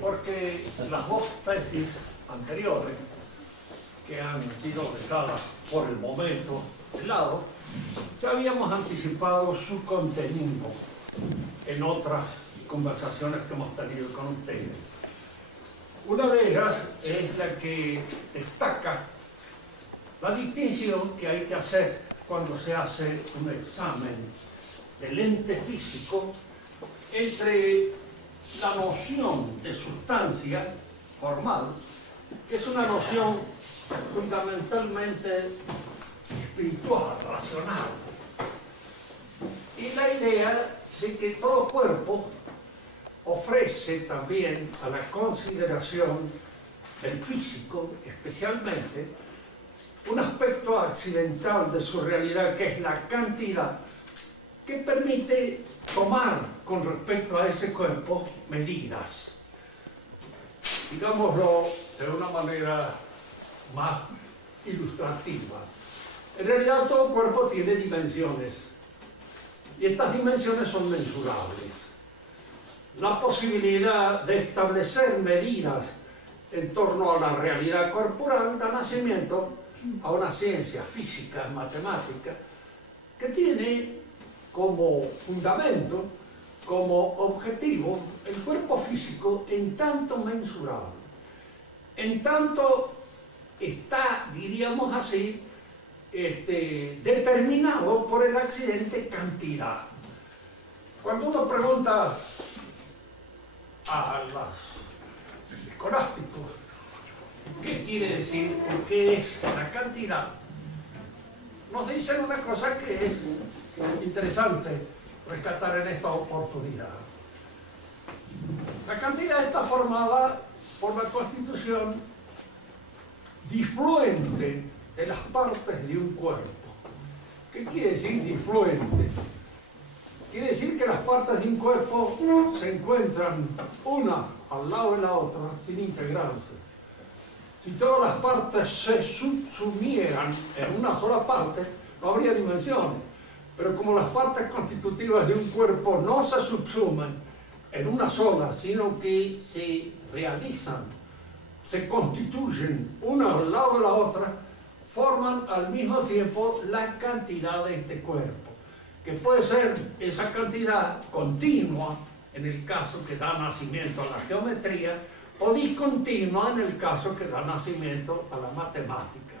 porque las dos tesis anteriores, que han sido dejadas por el momento de lado, ya habíamos anticipado su contenido en otras conversaciones que hemos tenido con ustedes. Una de ellas es la que destaca la distinción que hay que hacer cuando se hace un examen del ente físico entre la noción de sustancia formal, que es una noción fundamentalmente espiritual, racional, y la idea de que todo cuerpo ofrece también a la consideración del físico, especialmente, un aspecto accidental de su realidad, que es la cantidad, que permite tomar con respecto a ese cuerpo medidas. Digámoslo de una manera más ilustrativa. En realidad todo cuerpo tiene dimensiones, y estas dimensiones son mensurables. La posibilidad de establecer medidas en torno a la realidad corporal da nacimiento a una ciencia física, matemática, que tiene como fundamento, como objetivo, el cuerpo físico en tanto mensurable, en tanto está, diríamos así, determinado por el accidente cantidad. Cuando uno pregunta a los escolásticos qué quiere decir o qué es la cantidad, nos dicen una cosa que es interesante rescatar en esta oportunidad. La cantidad está formada por la constitución difluente de las partes de un cuerpo. ¿Qué quiere decir difluente? Quiere decir que las partes de un cuerpo se encuentran una al lado de la otra sin integrarse. Si todas las partes se subsumieran en una sola parte, no habría dimensiones. Pero como las partes constitutivas de un cuerpo no se subsumen en una sola, sino que se realizan, se constituyen una al lado de la otra, forman al mismo tiempo la cantidad de este cuerpo, que puede ser esa cantidad continua en el caso que da nacimiento a la geometría, o discontinua en el caso que da nacimiento a la matemática.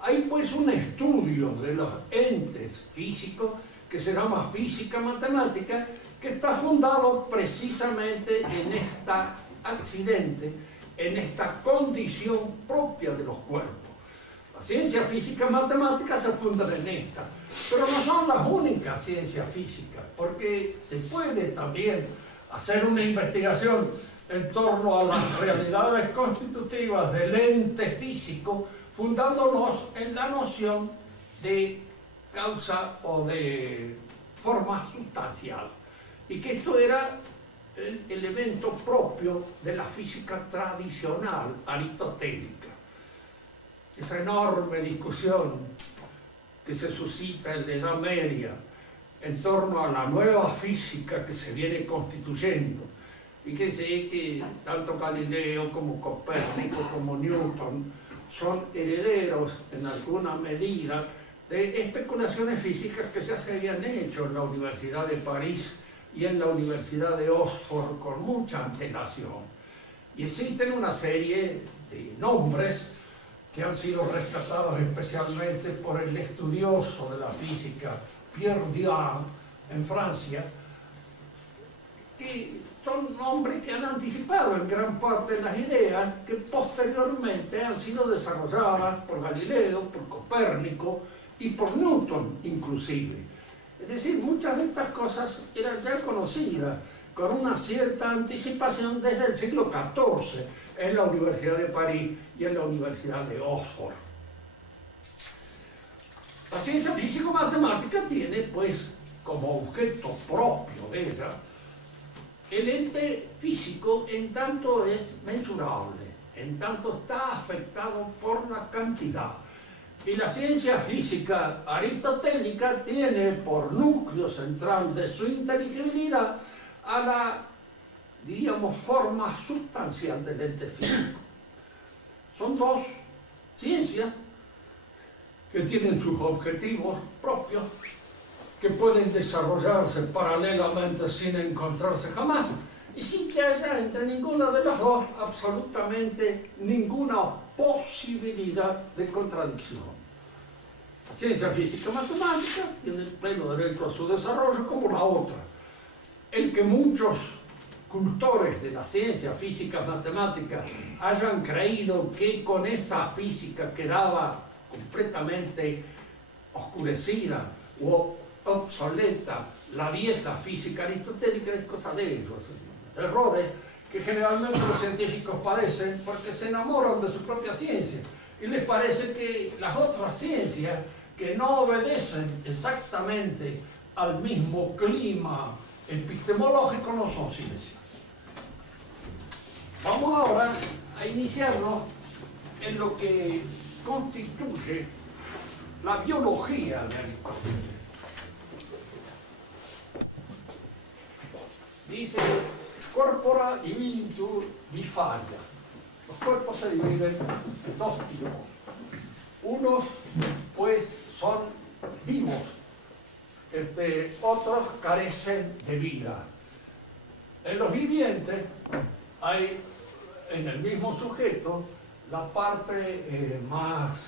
Hay pues un estudio de los entes físicos que se llama física matemática, que está fundado precisamente en este accidente, en esta condición propia de los cuerpos. La ciencia física matemática se funda en esta, pero no son las únicas ciencias físicas, porque se puede también hacer una investigación en torno a las realidades constitutivas del ente físico, fundándonos en la noción de causa o de forma sustancial, y que esto era el elemento propio de la física tradicional aristotélica. Esa enorme discusión que se suscita en la Edad Media en torno a la nueva física que se viene constituyendo. Fíjense que tanto Galileo como Copérnico como Newton son herederos en alguna medida de especulaciones físicas que ya se habían hecho en la Universidad de París y en la Universidad de Oxford con mucha antelación. Y existen una serie de nombres que han sido rescatados especialmente por el estudioso de la física Pierre Diane en Francia, que son nombres que han anticipado en gran parte las ideas que posteriormente han sido desarrolladas por Galileo, por Copérnico y por Newton inclusive. Es decir, muchas de estas cosas eran ya conocidas con una cierta anticipación desde el siglo XIV en la Universidad de París y en la Universidad de Oxford. La ciencia físico-matemática tiene, pues, como objeto propio de ella, el ente físico en tanto es mensurable, en tanto está afectado por la cantidad. Y la ciencia física aristotélica tiene por núcleo central de su inteligibilidad a la diríamos, forma sustancial del ente físico. Son dos ciencias que tienen sus objetivos propios, que pueden desarrollarse paralelamente sin encontrarse jamás, y sin que haya entre ninguna de las dos absolutamente ninguna posibilidad de contradicción. La ciencia física matemática tiene pleno derecho a su desarrollo como la otra. El que muchos cultores de la ciencia física matemática hayan creído que con esa física quedaba completamente oscurecida o obsoleta la vieja física aristotélica es cosa de ellos. Errores que generalmente los científicos padecen porque se enamoran de su propia ciencia y les parece que las otras ciencias que no obedecen exactamente al mismo clima epistemológico no son ciencias. Vamos ahora a iniciarnos en lo que constituye la biología de Aristóteles. Dice, corpora dividitur bifaria. Los cuerpos se dividen en dos tipos. Unos, pues, son vivos, otros carecen de vida. En los vivientes hay en el mismo sujeto la parte más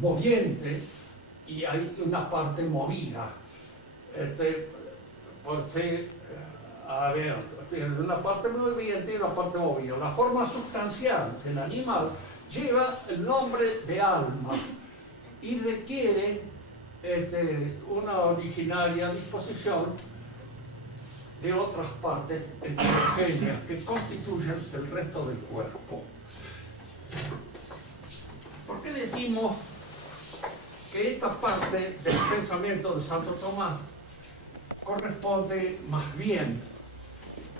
moviente y hay una parte movida. Una parte moviente y una parte movida. La forma sustancial del animal lleva el nombre de alma y requiere una originaria disposición de otras partes heterogéneas que constituyen el resto del cuerpo. ¿Por qué decimos que esta parte del pensamiento de Santo Tomás corresponde más bien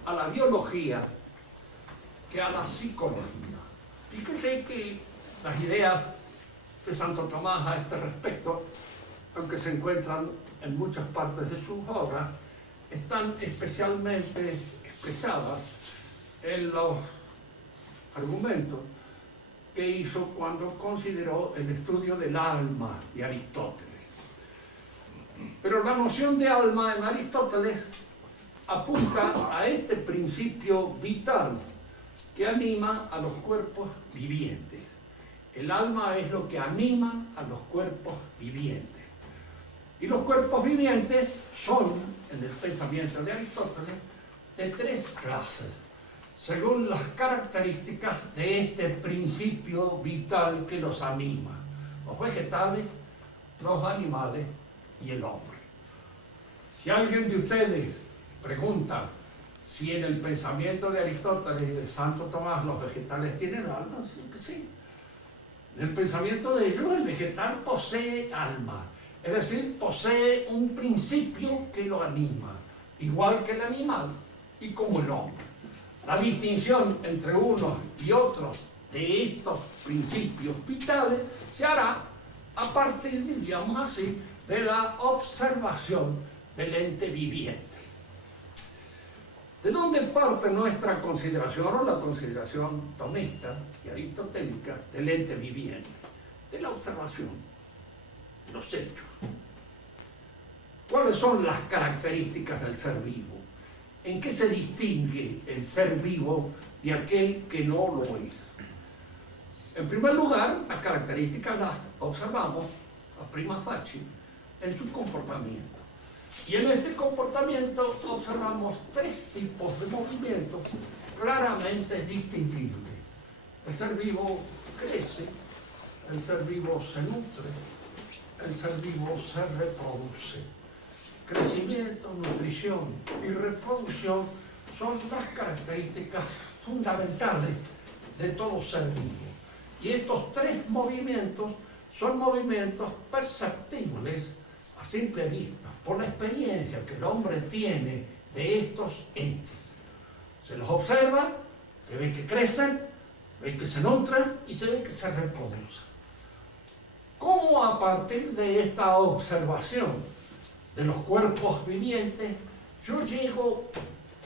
a la biología que a la psicología? Fíjese que las ideas de Santo Tomás a este respecto, aunque se encuentran en muchas partes de sus obras, están especialmente expresadas en los argumentos que hizo cuando consideró el estudio del alma de Aristóteles. Pero la noción de alma en Aristóteles apunta a este principio vital que anima a los cuerpos vivientes. El alma es lo que anima a los cuerpos vivientes. Y los cuerpos vivientes son, en el pensamiento de Aristóteles, de tres clases, según las características de este principio vital que los anima: los vegetales, los animales y el hombre. Si alguien de ustedes pregunta si en el pensamiento de Aristóteles y de Santo Tomás los vegetales tienen alma, sí que sí. En el pensamiento de ellos el vegetal posee alma, es decir, posee un principio que lo anima, igual que el animal y como el hombre. La distinción entre unos y otros de estos principios vitales se hará a partir, diríamos así, de la observación del ente viviente. ¿De dónde parte nuestra consideración o la consideración tomista y aristotélica del ente viviente? De la observación, de los hechos. ¿Cuáles son las características del ser vivo? ¿En qué se distingue el ser vivo de aquel que no lo es? En primer lugar, las características las observamos a prima facie en su comportamiento. Y en este comportamiento observamos tres tipos de movimientos claramente distinguibles. El ser vivo crece, el ser vivo se nutre, el ser vivo se reproduce. Crecimiento, nutrición y reproducción son las características fundamentales de todo ser vivo. Y estos tres movimientos son movimientos perceptibles a simple vista, por la experiencia que el hombre tiene de estos entes. Se los observa, se ve que crecen, se ve que se nutren y se ve que se reproducen. ¿Cómo a partir de esta observación de los cuerpos vivientes yo llego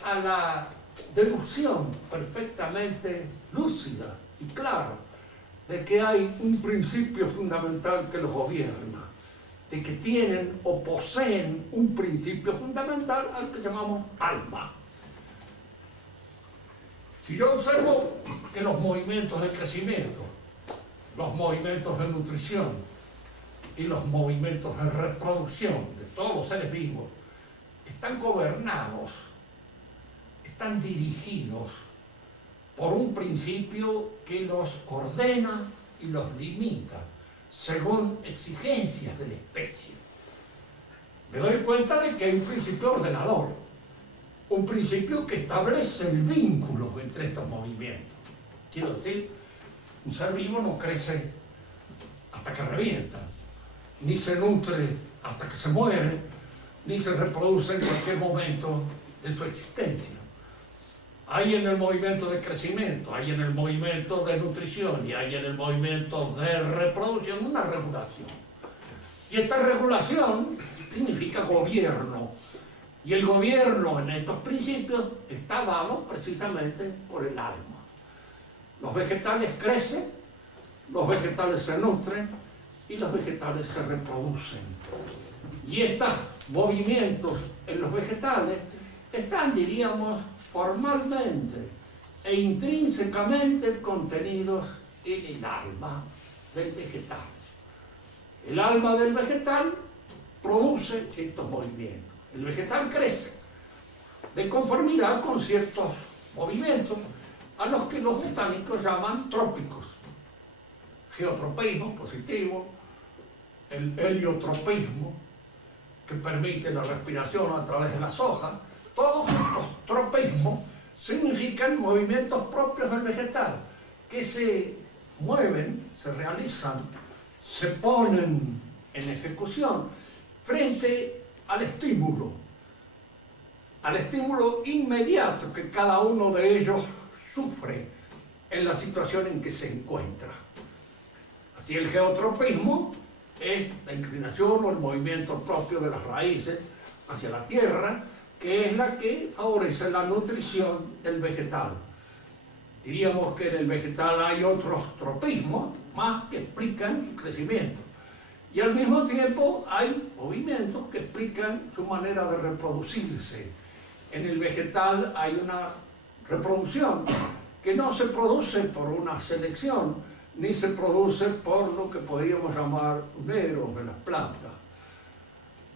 a la deducción perfectamente lúcida y clara de que hay un principio fundamental que los gobierna, de que tienen o poseen un principio fundamental al que llamamos alma. Si yo observo que los movimientos de crecimiento, los movimientos de nutrición y los movimientos de reproducción de todos los seres vivos están gobernados, están dirigidos por un principio que los ordena y los limita según exigencias de la especie, me doy cuenta de que hay un principio ordenador, un principio que establece el vínculo entre estos movimientos. Quiero decir, un ser vivo no crece hasta que revienta, ni se nutre hasta que se muere, ni se reproduce en cualquier momento de su existencia. Hay en el movimiento de crecimiento, hay en el movimiento de nutrición y hay en el movimiento de reproducción una regulación. Y esta regulación significa gobierno. Y el gobierno en estos principios está dado precisamente por el alma. Los vegetales crecen, los vegetales se nutren y los vegetales se reproducen. Y estos movimientos en los vegetales están, diríamos, formalmente e intrínsecamente contenidos en el alma del vegetal. El alma del vegetal produce estos movimientos. El vegetal crece de conformidad con ciertos movimientos a los que los botánicos llaman trópicos. Geotropismo positivo, el heliotropismo, que permite la respiración a través de las hojas. Todos estos tropismos significan movimientos propios del vegetal, que se mueven, se realizan, se ponen en ejecución frente al estímulo inmediato que cada uno de ellos sufre en la situación en que se encuentra. Así el geotropismo es la inclinación o el movimiento propio de las raíces hacia la tierra, que es la que favorece la nutrición del vegetal. Diríamos que en el vegetal hay otros tropismos más que explican su crecimiento. Y al mismo tiempo hay movimientos que explican su manera de reproducirse. En el vegetal hay una reproducción que no se produce por una selección, ni se produce por lo que podríamos llamar uneros de las plantas.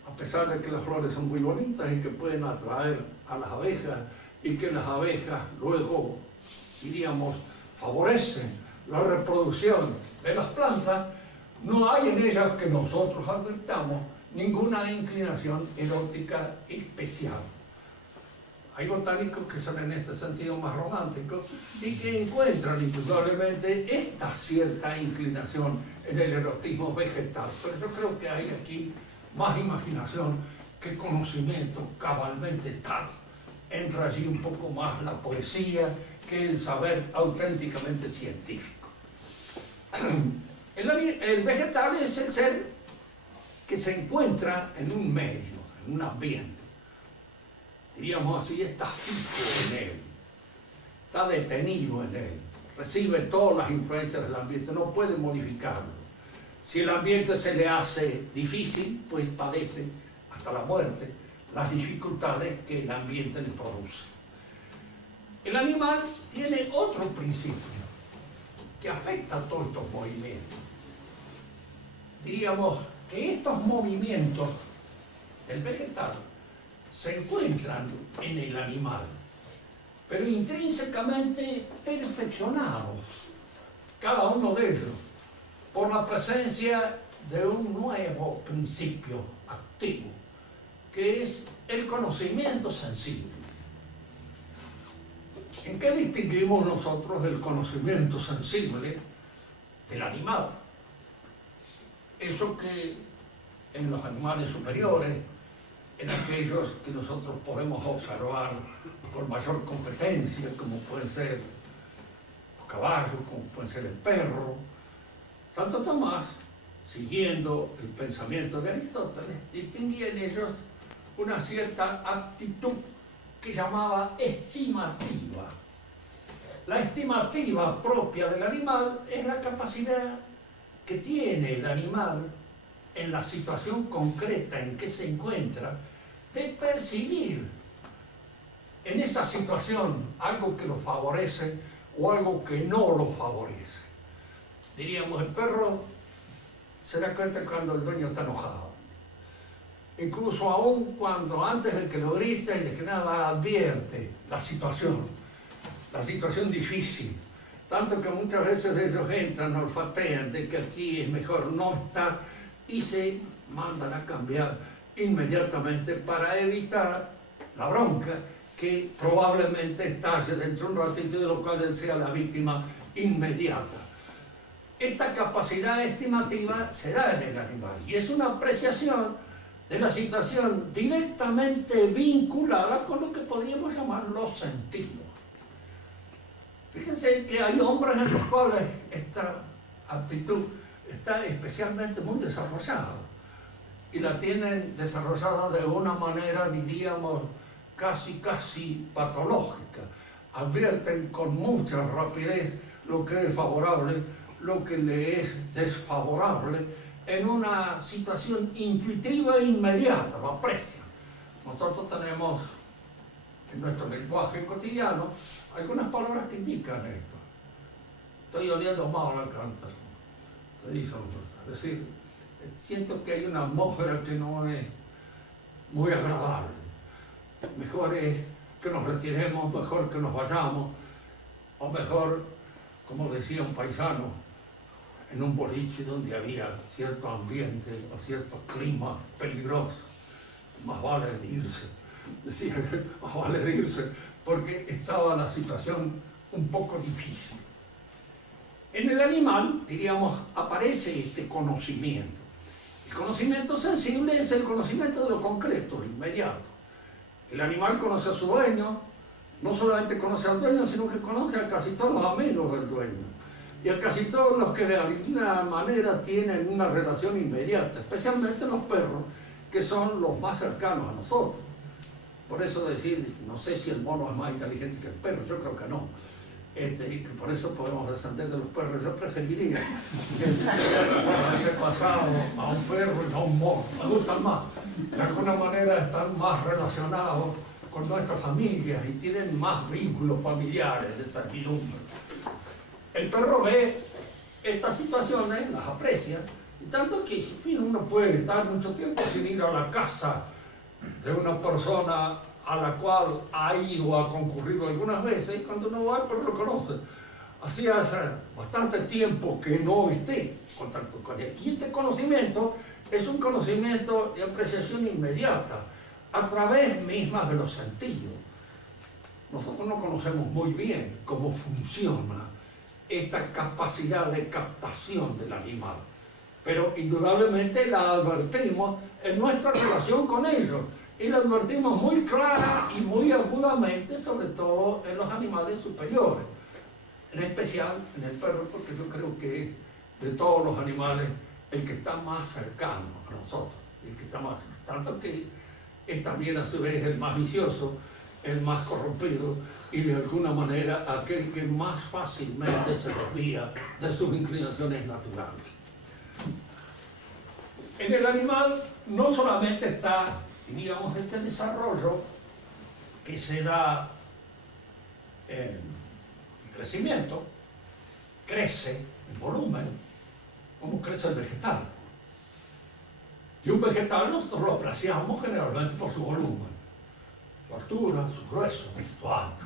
A pesar de que las flores son muy bonitas y que pueden atraer a las abejas y que las abejas luego, diríamos, favorecen la reproducción de las plantas, no hay en ellas que nosotros advirtamos ninguna inclinación erótica especial. Hay botánicos que son en este sentido más románticos y que encuentran indudablemente esta cierta inclinación en el erotismo vegetal. Pero yo creo que hay aquí más imaginación que conocimiento cabalmente tal. Entra allí un poco más la poesía que el saber auténticamente científico. El vegetal es el ser que se encuentra en un medio, en un ambiente. Diríamos así, está fijo en él, está detenido en él, recibe todas las influencias del ambiente, no puede modificarlo. Si el ambiente se le hace difícil, pues padece hasta la muerte las dificultades que el ambiente le produce. El animal tiene otro principio que afecta a todos estos movimientos. Diríamos que estos movimientos del vegetal se encuentran en el animal, pero intrínsecamente perfeccionados, cada uno de ellos, por la presencia de un nuevo principio activo, que es el conocimiento sensible. ¿En qué distinguimos nosotros del conocimiento sensible del animal? Eso que en los animales superiores, en aquellos que nosotros podemos observar con mayor competencia, como pueden ser los caballos, como puede ser el perro, Santo Tomás, siguiendo el pensamiento de Aristóteles, distinguía en ellos una cierta actitud que llamaba estimativa. La estimativa propia del animal es la capacidad que tiene el animal en la situación concreta en que se encuentra de percibir en esa situación algo que lo favorece o algo que no lo favorece. Diríamos, el perro se da cuenta cuando el dueño está enojado. Incluso aún cuando antes de que lo grite y de que nada advierte la situación difícil. Tanto que muchas veces ellos entran, olfatean de que aquí es mejor no estar y se mandan a cambiar inmediatamente para evitar la bronca que probablemente estalle dentro de un ratito, de lo cual él sea la víctima inmediata. Esta capacidad estimativa se da en el animal y es una apreciación de la situación directamente vinculada con lo que podríamos llamar los sentidos. Fíjense que hay hombres en los cuales esta aptitud está especialmente muy desarrollada y la tienen desarrollada de una manera, diríamos, casi patológica. Advierten con mucha rapidez lo que es favorable, lo que le es desfavorable, en una situación intuitiva e inmediata, lo aprecian. Nosotros tenemos en nuestro lenguaje cotidiano algunas palabras que indican esto. Estoy oliendo mal al cántaro, te dicen, es decir, siento que hay una atmósfera que no es muy agradable. Mejor es que nos retiremos, mejor que nos vayamos, o mejor, como decía un paisano, en un boliche donde había cierto ambiente o cierto clima peligroso, más vale irse. Decía que más vale irse porque estaba la situación un poco difícil. En el animal, diríamos, aparece este conocimiento. El conocimiento sensible es el conocimiento de lo concreto, lo inmediato. El animal conoce a su dueño, no solamente conoce al dueño, sino que conoce a casi todos los amigos del dueño. Y a casi todos los que de alguna manera tienen una relación inmediata, especialmente los perros, que son los más cercanos a nosotros. Por eso decir, no sé si el mono es más inteligente que el perro, yo creo que no. Y que por eso podemos descender de los perros. Yo preferiría haber pasado a un perro y no a un mono. Me gustan más. De alguna manera están más relacionados con nuestra familia y tienen más vínculos familiares de servidumbre. El perro ve estas situaciones, las aprecia, y tanto que en fin, uno puede estar mucho tiempo sin ir a la casa de una persona a la cual ha ido o ha concurrido algunas veces, y cuando uno va, el perro lo conoce. Así hace bastante tiempo que no esté en contacto con él. Y este conocimiento es un conocimiento de apreciación inmediata, a través mismas de los sentidos. Nosotros no conocemos muy bien cómo funciona esta capacidad de captación del animal, pero indudablemente la advertimos en nuestra relación con ellos, y la advertimos muy clara y muy agudamente, sobre todo en los animales superiores, en especial en el perro, porque yo creo que es de todos los animales el que está más cercano a nosotros, el que está más, tanto que es también a su vez el más vicioso, el más corrompido y de alguna manera aquel que más fácilmente se desvía de sus inclinaciones naturales. En el animal no solamente está, digamos, este desarrollo que se da en el crecimiento, crece en volumen, como crece el vegetal. Y un vegetal nosotros lo apreciamos generalmente por su volumen, su altura, su grueso, su alto.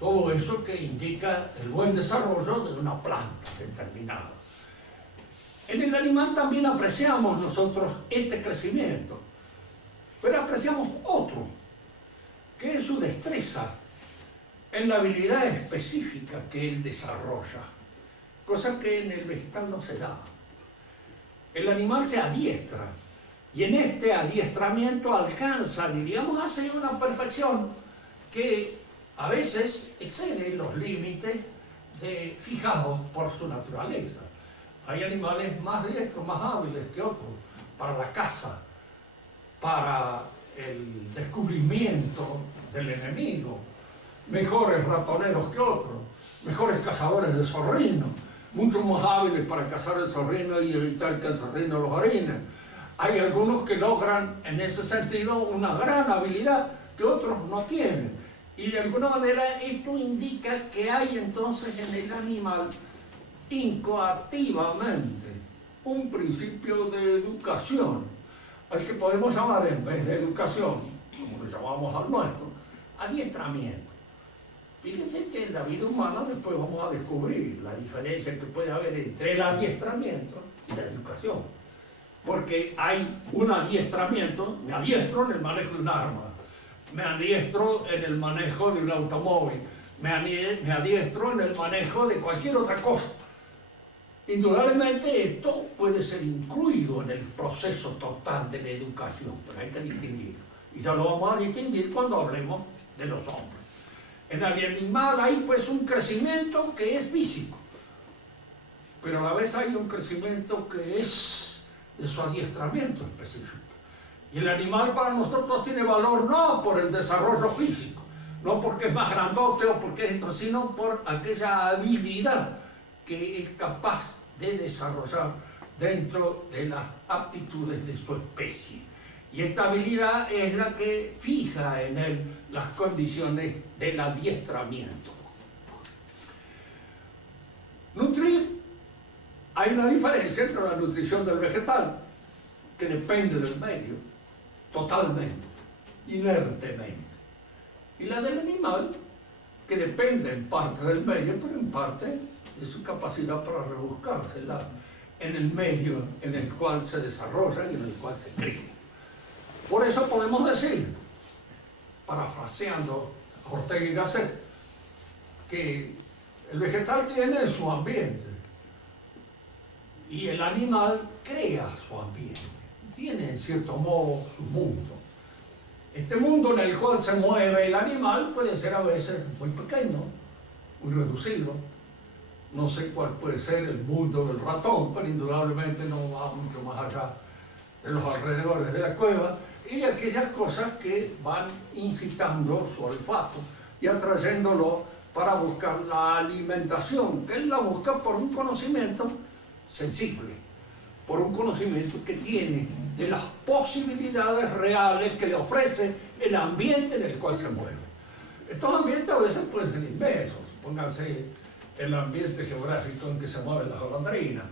Todo eso que indica el buen desarrollo de una planta determinada. En el animal también apreciamos nosotros este crecimiento, pero apreciamos otro, que es su destreza en la habilidad específica que él desarrolla, cosa que en el vegetal no se da. El animal se adiestra, y en este adiestramiento alcanza, diríamos, hacia una perfección que a veces excede los límites fijados por su naturaleza. Hay animales más diestros, más hábiles que otros, para la caza, para el descubrimiento del enemigo, mejores ratoneros que otros, mejores cazadores de zorrinos, mucho más hábiles para cazar el zorrino y evitar que el zorrino los orine. Hay algunos que logran en ese sentido una gran habilidad que otros no tienen. Y de alguna manera esto indica que hay entonces en el animal incoactivamente un principio de educación, al que podemos llamar, en vez de educación, como lo llamamos al nuestro, adiestramiento. Fíjense que en la vida humana después vamos a descubrir la diferencia que puede haber entre el adiestramiento y la educación. Porque hay un adiestramiento, me adiestro en el manejo de un arma, me adiestro en el manejo de un automóvil, me adiestro en el manejo de cualquier otra cosa. Indudablemente esto puede ser incluido en el proceso total de la educación, pero hay que distinguirlo. Y ya lo vamos a distinguir cuando hablemos de los hombres. En el animal hay pues un crecimiento que es físico, pero a la vez hay un crecimiento que es de su adiestramiento específico. Y el animal para nosotros tiene valor no por el desarrollo físico, no porque es más grandote o porque es esto, sino por aquella habilidad que es capaz de desarrollar dentro de las aptitudes de su especie. Y esta habilidad es la que fija en él las condiciones del adiestramiento. Nutrir, hay una diferencia entre la nutrición del vegetal, que depende del medio, totalmente, inertemente, y la del animal, que depende en parte del medio, pero en parte de su capacidad para rebuscársela en el medio en el cual se desarrolla y en el cual se cría. Por eso podemos decir, parafraseando a Ortega y Gasset, que el vegetal tiene su ambiente y el animal crea su ambiente, tiene en cierto modo su mundo. Este mundo en el cual se mueve el animal puede ser a veces muy pequeño, muy reducido. No sé cuál puede ser el mundo del ratón, pero indudablemente no va mucho más allá de los alrededores de la cueva y de aquellas cosas que van incitando su olfato y atrayéndolo para buscar la alimentación, que él la busca por un conocimiento sensible, por un conocimiento que tiene de las posibilidades reales que le ofrece el ambiente en el cual se mueve. Estos ambientes a veces pueden ser inmensos, pónganse el ambiente geográfico en que se mueven las golondrinas,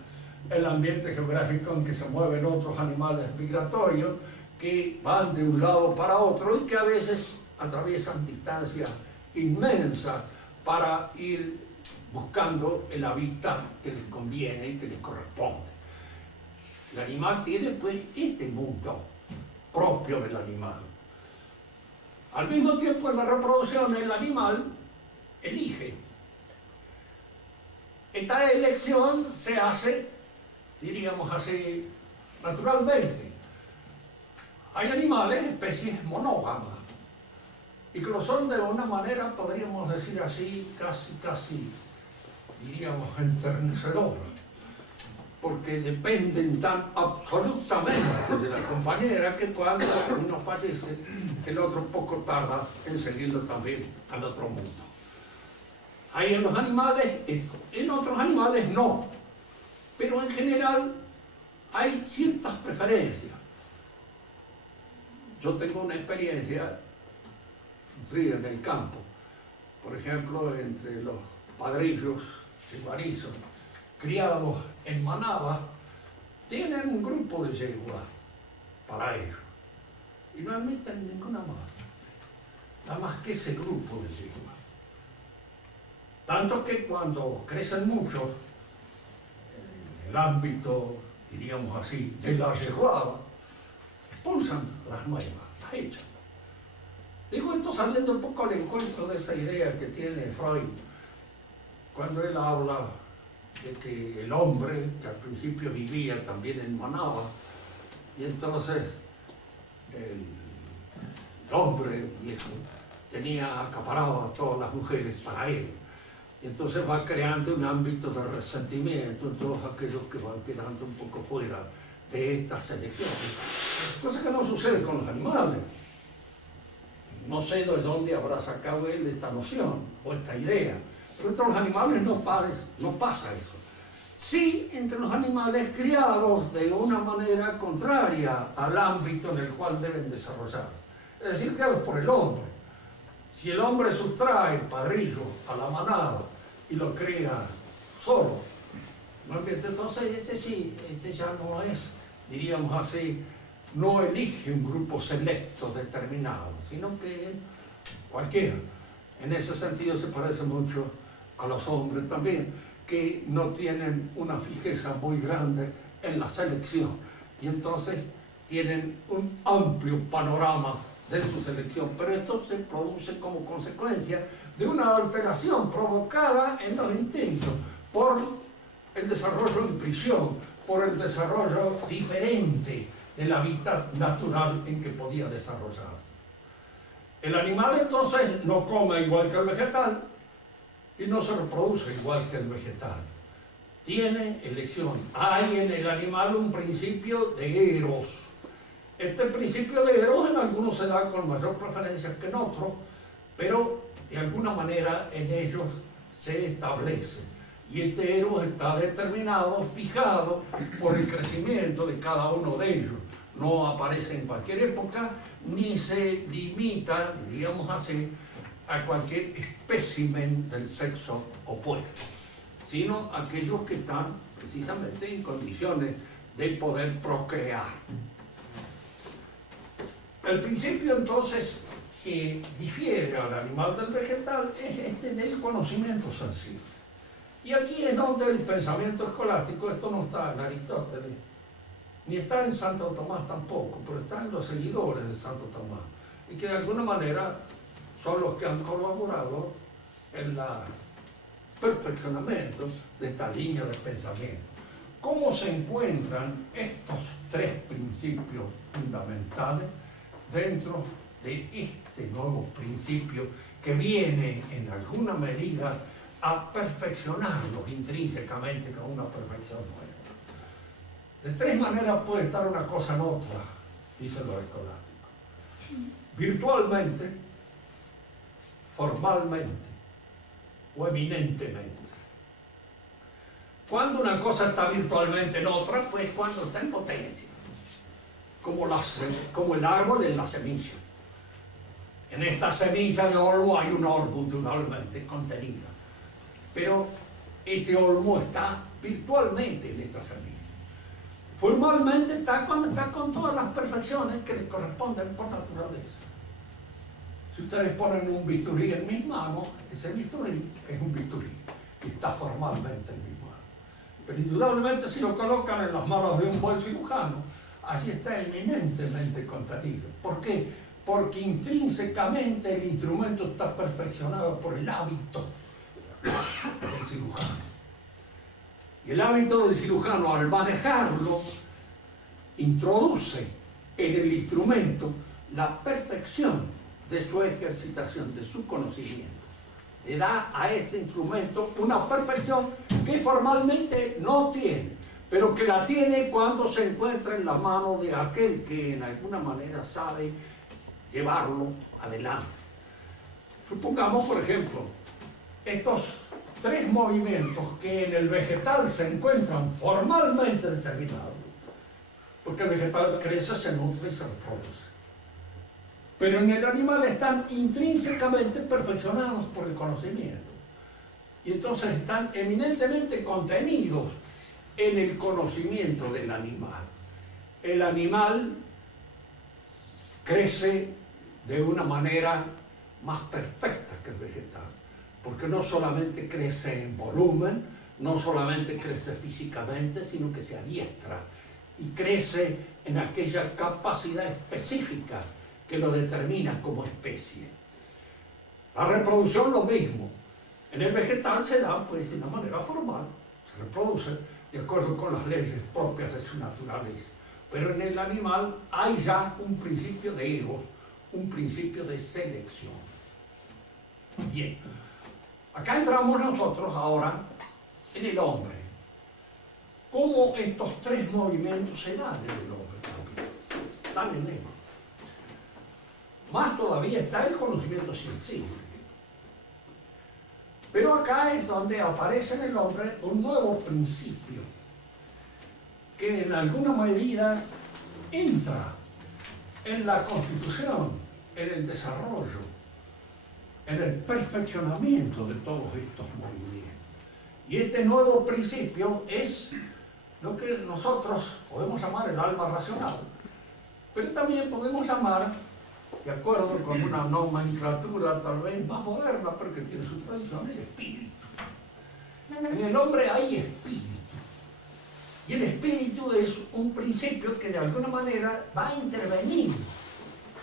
el ambiente geográfico en que se mueven otros animales migratorios que van de un lado para otro y que a veces atraviesan distancias inmensas para ir buscando el hábitat que les conviene y que les corresponde. El animal tiene pues este mundo propio del animal. Al mismo tiempo en la reproducción el animal elige. Esta elección se hace, diríamos así, naturalmente. Hay animales, especies monógamas, y que lo son de una manera, podríamos decir así, casi, diríamos, enternecedora, porque dependen tan absolutamente de la compañera que cuando uno fallece, el otro poco tarda en seguirlo también al otro mundo. Hay en los animales esto, en otros animales no, pero en general hay ciertas preferencias. Yo tengo una experiencia sufrida en el campo, por ejemplo, entre los padrillos siguarizos, criados en manada, tienen un grupo de yeguas para ellos y no admiten ninguna más, nada más que ese grupo de yeguas. Tanto que cuando crecen mucho, en el ámbito, diríamos así, de la yeguada, expulsan las nuevas, las echan. Digo esto saliendo un poco al encuentro de esa idea que tiene Freud, cuando él habla de que el hombre, que al principio vivía también en manada, y entonces el hombre viejo acaparaba a todas las mujeres para él. Y entonces va creando un ámbito de resentimiento en todos aquellos que van quedando un poco fuera de estas selecciones. Cosa que no sucede con los animales. No sé de dónde habrá sacado él esta noción o esta idea, pero entre los animales no pasa eso. Sí, entre los animales criados de una manera contraria al ámbito en el cual deben desarrollarse. Es decir, criados por el hombre. Si el hombre sustrae el padrillo a la manada y lo cría solo, ¿no? Entonces ese ya no es, diríamos así, no elige un grupo selecto determinado, sino que cualquiera. En ese sentido se parece mucho a los hombres también, que no tienen una fijeza muy grande en la selección y entonces tienen un amplio panorama de su selección, pero esto se produce como consecuencia de una alteración provocada en los instintos por el desarrollo en prisión, por el desarrollo diferente del hábitat natural en que podía desarrollarse. El animal entonces no come igual que el vegetal y no se reproduce igual que el vegetal. Tiene elección. Hay en el animal un principio de eros. Este principio de eros en algunos se da con mayor preferencia que en otros, pero de alguna manera en ellos se establece. Y este eros está determinado, fijado por el crecimiento de cada uno de ellos. No aparece en cualquier época, ni se limita, diríamos así, a cualquier espécimen del sexo opuesto, sino a aquellos que están precisamente en condiciones de poder procrear. El principio entonces que difiere al animal del vegetal es este del conocimiento sencillo. Y aquí es donde el pensamiento escolástico, esto no está en Aristóteles, ni está en Santo Tomás tampoco, pero está en los seguidores de Santo Tomás, y que de alguna manera son los que han colaborado en el perfeccionamiento de esta línea de pensamiento. ¿Cómo se encuentran estos tres principios fundamentales dentro de este nuevo principio que viene en alguna medida a perfeccionarlos intrínsecamente con una perfección nueva? De tres maneras puede estar una cosa en otra, dicen los escolásticos. Virtualmente, formalmente o eminentemente. Cuando una cosa está virtualmente en otra, pues cuando está en potencia, como el árbol en la semilla. En esta semilla de olmo hay un olmo totalmente contenida, pero ese olmo está virtualmente en esta semilla. Formalmente está cuando está con todas las perfecciones que le corresponden por naturaleza. Si ustedes ponen un bisturí en mis manos, ese bisturí es un bisturí y está formalmente en mis manos. Pero indudablemente si lo colocan en las manos de un buen cirujano, allí está eminentemente contenido. ¿Por qué? Porque intrínsecamente el instrumento está perfeccionado por el hábito del cirujano. Y el hábito del cirujano, al manejarlo, introduce en el instrumento la perfección de su ejercitación, de su conocimiento. Le da a ese instrumento una perfección que formalmente no tiene, pero que la tiene cuando se encuentra en la mano de aquel que en alguna manera sabe llevarlo adelante. Supongamos, por ejemplo, estos tres movimientos que en el vegetal se encuentran formalmente determinados, porque el vegetal crece, se nutre y se reproduce. Pero en el animal están intrínsecamente perfeccionados por el conocimiento. Y entonces están eminentemente contenidos en el conocimiento del animal. El animal crece de una manera más perfecta que el vegetal, porque no solamente crece en volumen, no solamente crece físicamente, sino que se adiestra y crece en aquella capacidad específica que lo determina como especie. La reproducción lo mismo. En el vegetal se da pues de una manera formal, se reproduce de acuerdo con las leyes propias de su naturaleza. Pero en el animal hay ya un principio de ego, un principio de selección. Bien, acá entramos nosotros ahora en el hombre. ¿Cómo estos tres movimientos se dan en el hombre también? Están en él. más todavía está el conocimiento científico. Pero acá es donde aparece en el hombre un nuevo principio que en alguna medida entra en la constitución, en el desarrollo, en el perfeccionamiento de todos estos movimientos. Y este nuevo principio es lo que nosotros podemos llamar el alma racional, pero también podemos llamar, de acuerdo con una nomenclatura tal vez más moderna, pero que tiene su tradición, el espíritu. En el hombre hay espíritu. Y el espíritu es un principio que de alguna manera va a intervenir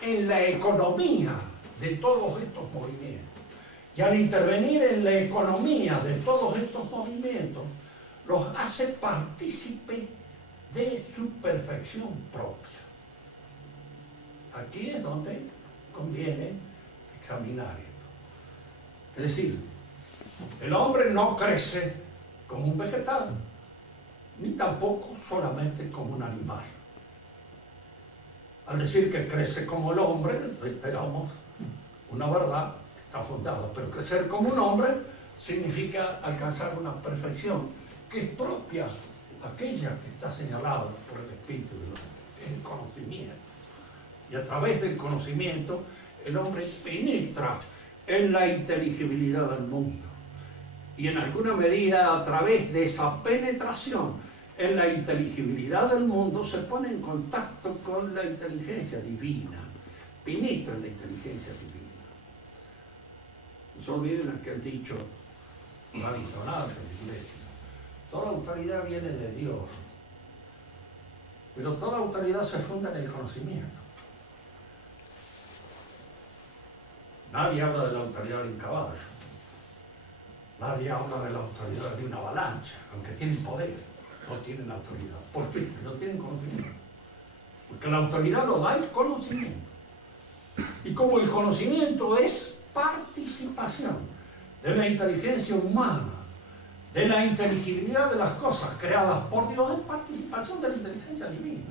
en la economía de todos estos movimientos. Y al intervenir en la economía de todos estos movimientos, los hace partícipe de su perfección propia. Aquí es donde conviene examinar esto. Es decir, el hombre no crece como un vegetal, ni tampoco solamente como un animal. Al decir que crece como el hombre, reiteramos una verdad que está fundada, pero crecer como un hombre significa alcanzar una perfección que es propia, aquella que está señalada por el espíritu del hombre, es el conocimiento. Y a través del conocimiento, el hombre penetra en la inteligibilidad del mundo. Y en alguna medida, a través de esa penetración en la inteligibilidad del mundo, se pone en contacto con la inteligencia divina, penetra en la inteligencia divina. No se olviden aquel dicho tradicional de la Iglesia: toda autoridad viene de Dios, pero toda autoridad se funda en el conocimiento. Nadie habla de la autoridad de un caballo, nadie habla de la autoridad de una avalancha, aunque tienen poder. No tienen autoridad. ¿Por qué? Porque no tienen conocimiento. Porque la autoridad lo da el conocimiento. Y como el conocimiento es participación de la inteligencia humana, de la inteligibilidad de las cosas creadas por Dios, es participación de la inteligencia divina.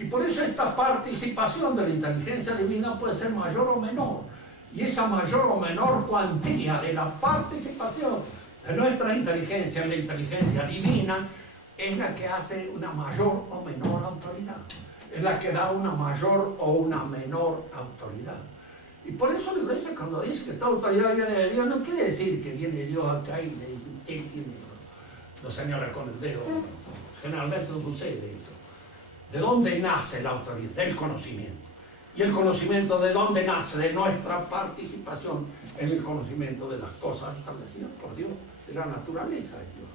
Y por eso esta participación de la inteligencia divina puede ser mayor o menor. Y esa mayor o menor cuantía de la participación de nuestra inteligencia en la inteligencia divina es la que hace una mayor o menor autoridad. Es la que da una mayor o una menor autoridad. Y por eso la Iglesia, cuando dice que toda autoridad viene de Dios, no quiere decir que viene Dios acá y le dice: usted tiene, lo señala con el dedo. Generalmente no sucede eso. ¿De dónde nace la autoridad? Del conocimiento. ¿Y el conocimiento de dónde nace? De nuestra participación en el conocimiento de las cosas establecidas por Dios, de la naturaleza de Dios.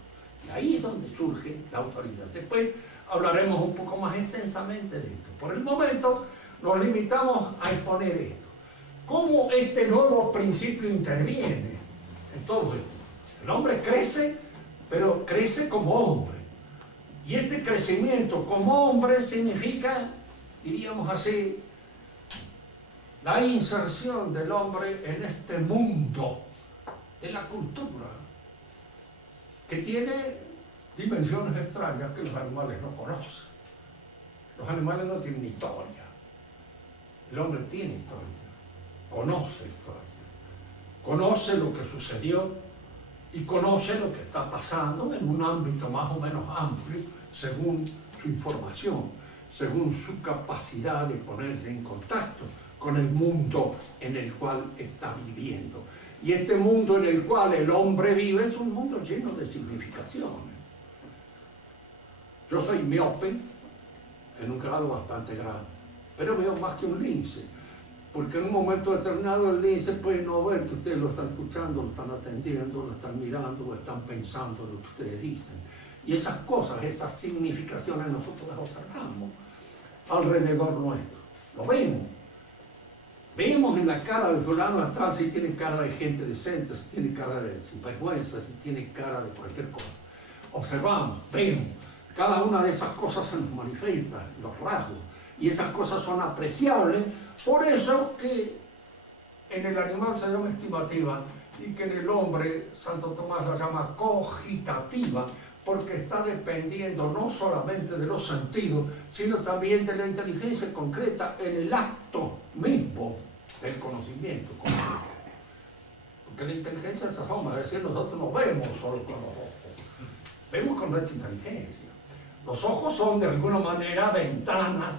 Y ahí es donde surge la autoridad. Después hablaremos un poco más extensamente de esto. Por el momento nos limitamos a exponer esto. ¿Cómo este nuevo principio interviene en todo esto? El hombre crece, pero crece como hombre. Y este crecimiento como hombre significa, diríamos así, la inserción del hombre en este mundo de la cultura, que tiene dimensiones extrañas que los animales no conocen. Los animales no tienen historia. El hombre tiene historia, conoce historia, conoce lo que sucedió y conoce lo que está pasando en un ámbito más o menos amplio, según su información, según su capacidad de ponerse en contacto con el mundo en el cual está viviendo. Y este mundo en el cual el hombre vive es un mundo lleno de significaciones. Yo soy miope en un grado bastante grande, pero veo más que un lince, porque en un momento determinado el lince puede no ver que ustedes lo están escuchando, lo están atendiendo, lo están mirando, o están pensando en lo que ustedes dicen. Y esas cosas, esas significaciones nosotros las observamos alrededor nuestro, lo vemos. Vemos en la cara del fulano hasta si tiene cara de gente decente, si tiene cara de sinvergüenza, si tiene cara de cualquier cosa. Observamos, vemos, cada una de esas cosas se nos manifiesta, los rasgos, y esas cosas son apreciables. Por eso que en el animal se llama estimativa y que en el hombre Santo Tomás la llama cogitativa, porque está dependiendo no solamente de los sentidos, sino también de la inteligencia concreta en el acto mismo del conocimiento concreto. Porque la inteligencia es esa forma, es decir, nosotros no vemos solo con los ojos, vemos con nuestra inteligencia. Los ojos son de alguna manera ventanas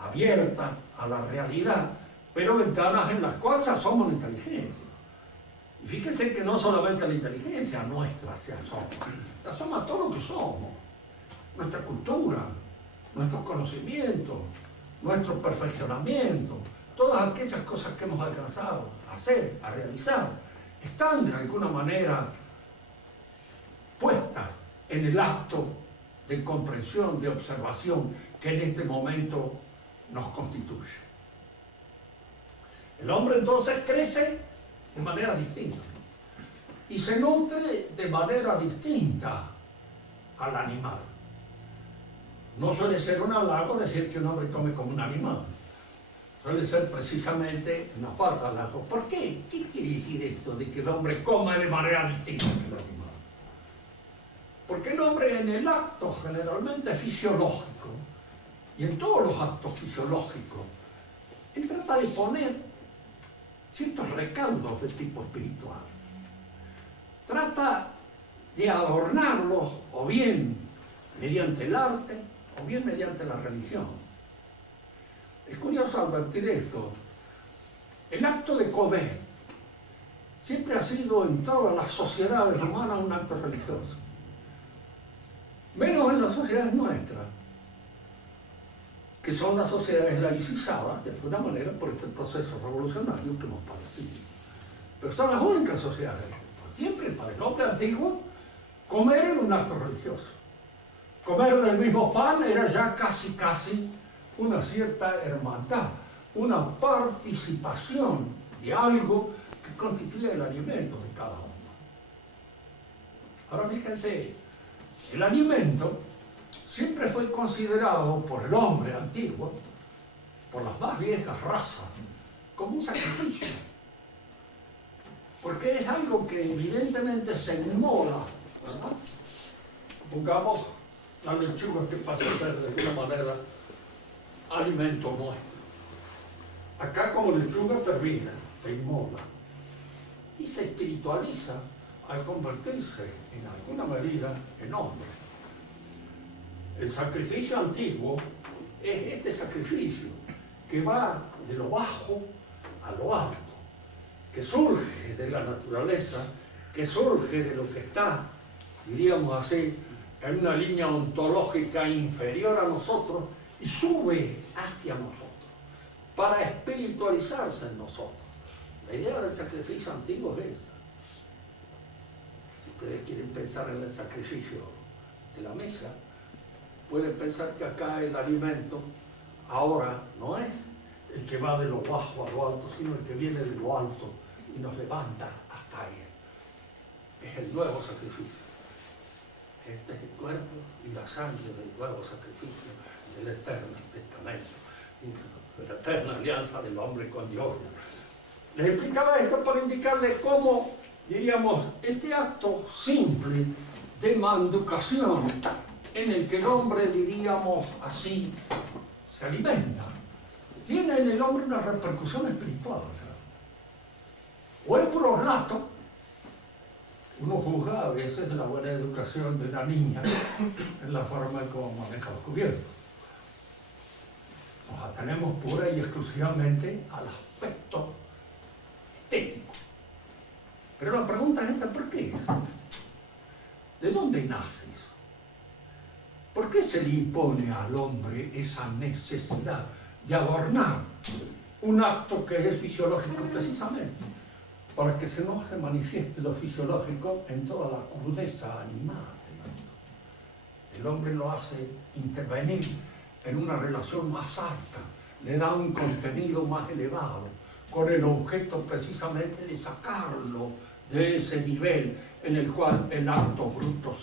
abiertas a la realidad, pero ventanas en las cuales asoma la inteligencia. Y fíjense que no solamente la inteligencia nuestra se asoma todo lo que somos, nuestra cultura, nuestros conocimientos, nuestro perfeccionamiento, todas aquellas cosas que hemos alcanzado a hacer, a realizar, están de alguna manera puestas en el acto de comprensión, de observación que en este momento nos constituye. El hombre entonces crece de manera distinta y se nutre de manera distinta al animal. No suele ser un halago decir que un hombre come como un animal, suele ser precisamente una falta de halago. ¿Por qué? ¿Qué quiere decir esto de que el hombre come de manera distinta que el animal? Porque el hombre en el acto generalmente fisiológico, y en todos los actos fisiológicos, él trata de poner ciertos recaudos de tipo espiritual. Trata de adornarlos o bien mediante el arte o bien mediante la religión. Es curioso advertir esto. El acto de comer siempre ha sido en todas las sociedades humanas un acto religioso. Menos en las sociedades nuestras, que son las sociedades laicizadas, de alguna manera, por este proceso revolucionario que hemos padecido. Pero son las únicas sociedades. Siempre para el hombre antiguo, comer era un acto religioso. Comer del mismo pan era ya casi una cierta hermandad, una participación de algo que constituye el alimento de cada uno. Ahora fíjense, el alimento siempre fue considerado por el hombre antiguo, por las más viejas razas, como un sacrificio. Porque es algo que evidentemente se inmola, ¿verdad? Pongamos la lechuga que pasa a ser de alguna manera alimento nuestro. Acá como lechuga termina, se inmola y se espiritualiza al convertirse en alguna medida en hombre. El sacrificio antiguo es este sacrificio que va de lo bajo a lo alto, que surge de la naturaleza, que surge de lo que está, diríamos así, en una línea ontológica inferior a nosotros y sube hacia nosotros, para espiritualizarse en nosotros. La idea del sacrificio antiguo es esa. Si ustedes quieren pensar en el sacrificio de la mesa, pueden pensar que acá el alimento ahora no es el que va de lo bajo a lo alto, sino el que viene de lo alto y nos levanta hasta él. Es el nuevo sacrificio. Este es el cuerpo y la sangre del nuevo sacrificio del eterno testamento, de la eterna alianza del hombre con Dios. Les explicaba esto para indicarles cómo, diríamos, este acto simple de manducación en el que el hombre, diríamos así, se alimenta, tiene en el hombre una repercusión espiritual. O es puro ornato, uno juzga a veces de la buena educación de la niña en la forma en cómo maneja los cubiertos. Nos atenemos pura y exclusivamente al aspecto estético. Pero la pregunta es esta, ¿por qué? ¿De dónde nace eso? ¿Por qué se le impone al hombre esa necesidad de adornar un acto que es fisiológico precisamente? Para que no se manifieste lo fisiológico en toda la crudeza animal. El hombre lo hace intervenir en una relación más alta, le da un contenido más elevado, con el objeto precisamente de sacarlo de ese nivel en el cual el acto bruto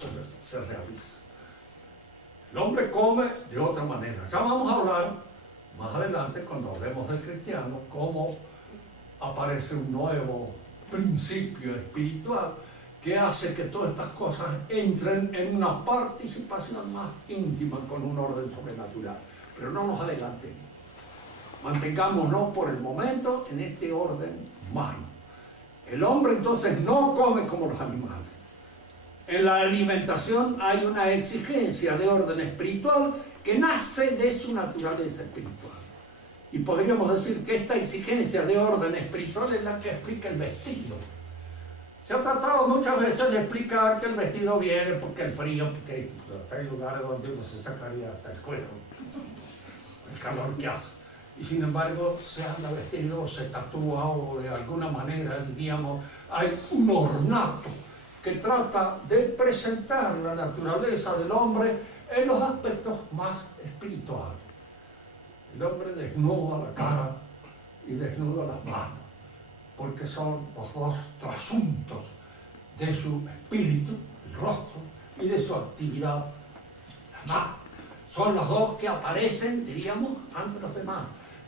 se realiza. El hombre come de otra manera. Ya vamos a hablar más adelante, cuando hablemos del cristiano, cómo aparece un nuevo principio espiritual que hace que todas estas cosas entren en una participación más íntima con un orden sobrenatural. Pero no nos adelantemos. Mantengámonos por el momento en este orden humano. El hombre entonces no come como los animales. En la alimentación hay una exigencia de orden espiritual que nace de su naturaleza espiritual. Y podríamos decir que esta exigencia de orden espiritual es la que explica el vestido. Se ha tratado muchas veces de explicar que el vestido viene porque el frío, porque hay lugares donde uno se sacaría hasta el cuero, el calor que hace. Y sin embargo se anda vestido, se tatúa o de alguna manera, diríamos, hay un ornato que trata de presentar la naturaleza del hombre en los aspectos más espirituales. El hombre desnuda la cara y desnuda las manos, porque son los dos trasuntos de su espíritu, el rostro, y de su actividad, las manos. Son los dos que aparecen, diríamos, ante los demás.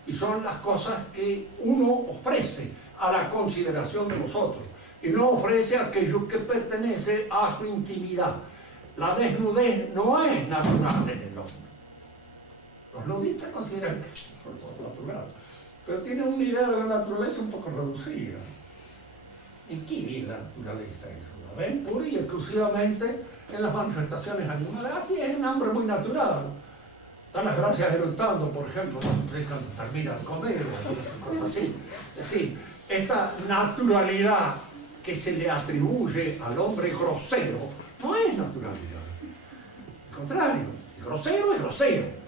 Y son las cosas que uno ofrece a la consideración de los otros. Y no ofrece aquello que pertenece a su intimidad. La desnudez no es natural en el hombre. Los nudistas consideran que es natural, pero tienen una idea de la naturaleza un poco reducida. ¿En qué viene la naturaleza? ¿La ven pura y exclusivamente en las manifestaciones animales? Así es un hambre muy natural. Están las gracias eructando, por ejemplo, cuando termina de comer o cosas así. Es decir, esta naturalidad que se le atribuye al hombre grosero no es naturalidad. Al contrario, el grosero es grosero.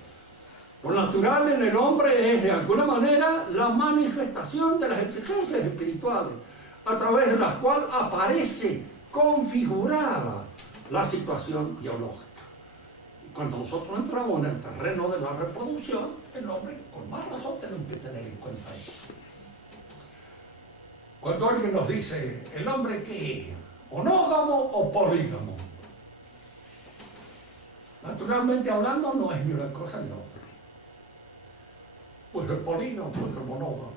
Lo natural en el hombre es, de alguna manera, la manifestación de las exigencias espirituales, a través de las cuales aparece configurada la situación biológica. Y cuando nosotros entramos en el terreno de la reproducción, el hombre, con más razón, tenemos que tener en cuenta eso. Cuando alguien nos dice, ¿el hombre qué es? ¿Monógamo o polígamo? Naturalmente hablando, no es ni una cosa ni otra. Pues el polígamo, pues el monógamo.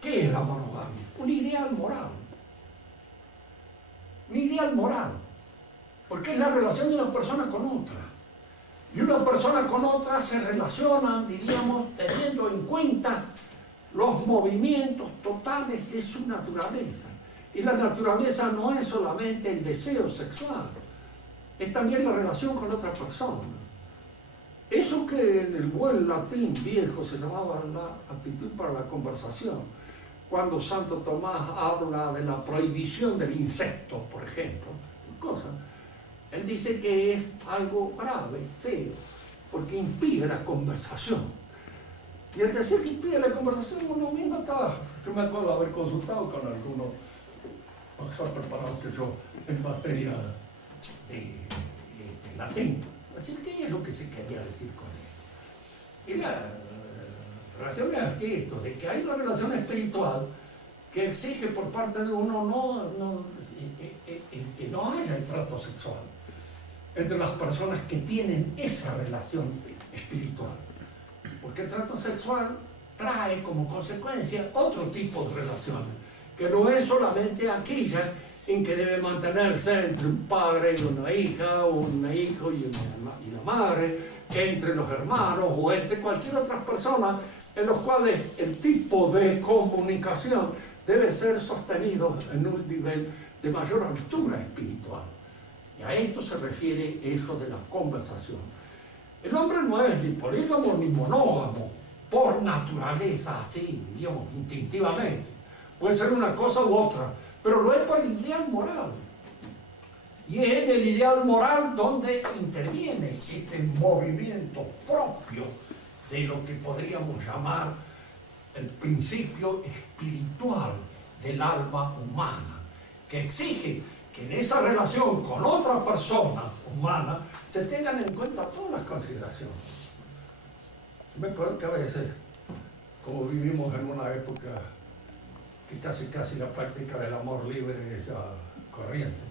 ¿Qué es la monogamia? Un ideal moral. Un ideal moral. Porque es la relación de una persona con otra. Y una persona con otra se relacionan, diríamos, teniendo en cuenta los movimientos totales de su naturaleza. Y la naturaleza no es solamente el deseo sexual, es también la relación con otra persona. Eso que en el buen latín viejo se llamaba la aptitud para la conversación, cuando Santo Tomás habla de la prohibición del incesto, por ejemplo, él dice que es algo grave, feo, porque impide la conversación. Y al decir que impide la conversación, uno mismo estaba, yo me acuerdo de haber consultado con algunos mejor preparados que yo en materia de latín. Así que, ¿qué es lo que se quería decir con él? Y la relación es esto, de que hay una relación espiritual que exige por parte de uno que no haya el trato sexual entre las personas que tienen esa relación espiritual. Porque el trato sexual trae como consecuencia otro tipo de relaciones, que no es solamente aquellas en que debe mantenerse entre un padre y una hija, o un hijo y una madre, entre los hermanos o entre cualquier otra persona, en los cuales el tipo de comunicación debe ser sostenido en un nivel de mayor altura espiritual. Y a esto se refiere eso de la conversación. El hombre no es ni polígamo ni monógamo, por naturaleza, así, digamos, instintivamente. Puede ser una cosa u otra, pero lo es por el ideal moral. Y es en el ideal moral donde interviene este movimiento propio de lo que podríamos llamar el principio espiritual del alma humana, que exige que en esa relación con otra persona humana se tengan en cuenta todas las consideraciones. Yo me acuerdo que a veces, como vivimos en una época que casi la práctica del amor libre es ya corriente,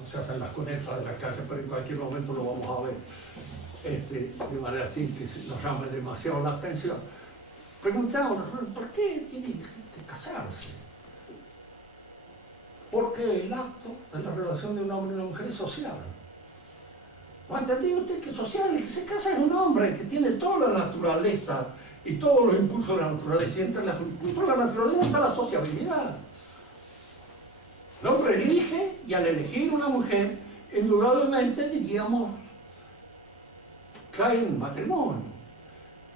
no se hacen las cunetas de la calle, pero en cualquier momento lo vamos a ver, de manera así que nos llame demasiado la atención. Preguntábamos, ¿por qué tiene que casarse? Porque el acto de la relación de un hombre y una mujer es social. ¿No entendió usted que social? El que se casa es un hombre que tiene toda la naturaleza y todos los impulsos de la naturaleza. Y entre los impulsos de la naturaleza está la sociabilidad. El hombre elige, y al elegir una mujer, indudablemente, diríamos, cae en un matrimonio.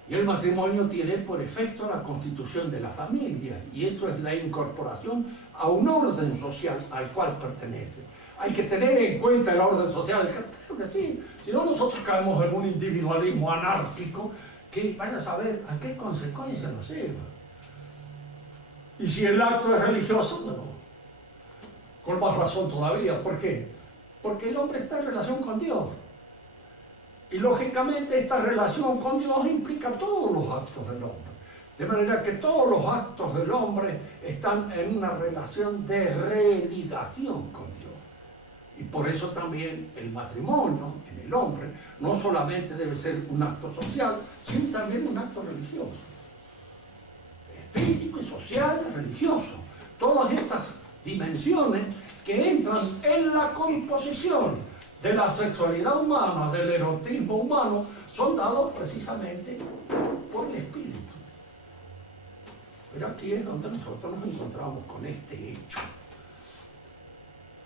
Y el matrimonio tiene por efecto la constitución de la familia, y eso es la incorporación a un orden social al cual pertenece. Hay que tener en cuenta el orden social, claro que sí, si no nosotros caemos en un individualismo anárquico que vaya a saber a qué consecuencias nos lleva. Y si el acto es religioso, bueno, con más razón todavía. ¿Por qué? Porque el hombre está en relación con Dios. Y lógicamente esta relación con Dios implica todos los actos del hombre. De manera que todos los actos del hombre están en una relación de religación con Dios. Y por eso también el matrimonio en el hombre no solamente debe ser un acto social, sino también un acto religioso. Es físico y social y religioso. Todas estas dimensiones que entran en la composición de la sexualidad humana, del erotismo humano, son dados precisamente por el espíritu. Pero aquí es donde nosotros nos encontramos con este hecho.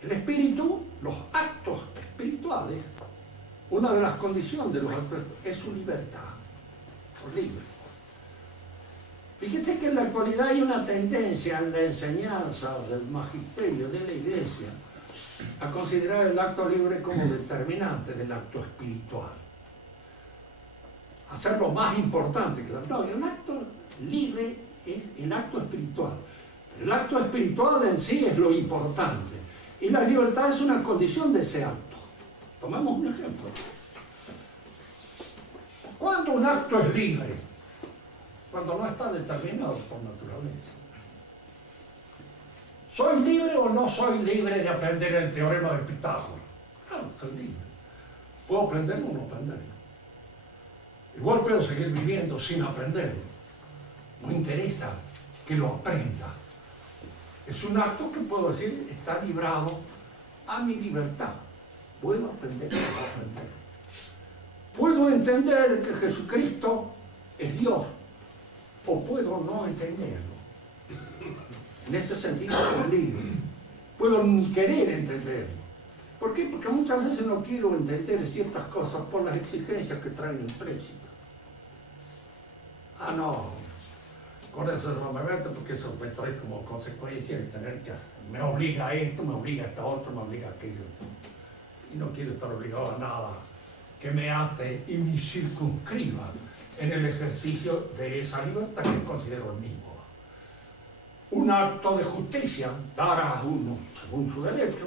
El espíritu, los actos espirituales, una de las condiciones de los actos es su libertad, libre. Fíjense que en la actualidad hay una tendencia en la enseñanza del magisterio de la Iglesia a considerar el acto libre como determinante del acto espiritual. Hacerlo más importante que no, el acto libre es el acto espiritual. El acto espiritual en sí es lo importante. Y la libertad es una condición de ese acto. Tomemos un ejemplo. ¿Cuándo un acto es libre? Cuando no está determinado por naturaleza. ¿Soy libre o no soy libre de aprender el teorema de Pitágoras? Claro, soy libre. ¿Puedo aprenderlo o no aprenderlo? Igual puedo seguir viviendo sin aprenderlo. No interesa que lo aprenda. Es un acto que puedo decir está librado a mi libertad. Puedo aprender o no aprender. Puedo entender que Jesucristo es Dios o puedo no entenderlo. En ese sentido soy libre. Puedo ni querer entenderlo. ¿Por qué? Porque muchas veces no quiero entender ciertas cosas por las exigencias que traen implícitas. Ah, no, con eso no me meto porque eso me trae como consecuencia el tener que hacer. Me obliga a esto, me obliga a esto otro, me obliga a aquello. Y no quiero estar obligado a nada que me ate y me circunscriba en el ejercicio de esa libertad que considero el mismo. Un acto de justicia, dar a uno según su derecho,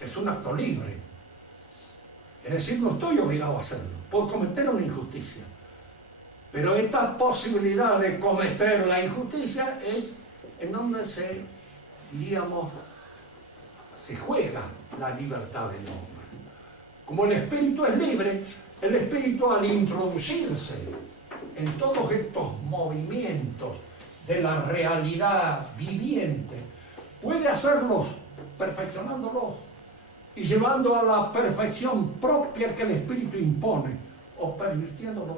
es un acto libre. Es decir, no estoy obligado a hacerlo. Puedo cometer una injusticia. Pero esta posibilidad de cometer la injusticia es en donde diríamos, se juega la libertad del hombre. Como el espíritu es libre, el espíritu al introducirse en todos estos movimientos de la realidad viviente, puede hacerlos perfeccionándolos y llevando a la perfección propia que el espíritu impone, o pervirtiéndolos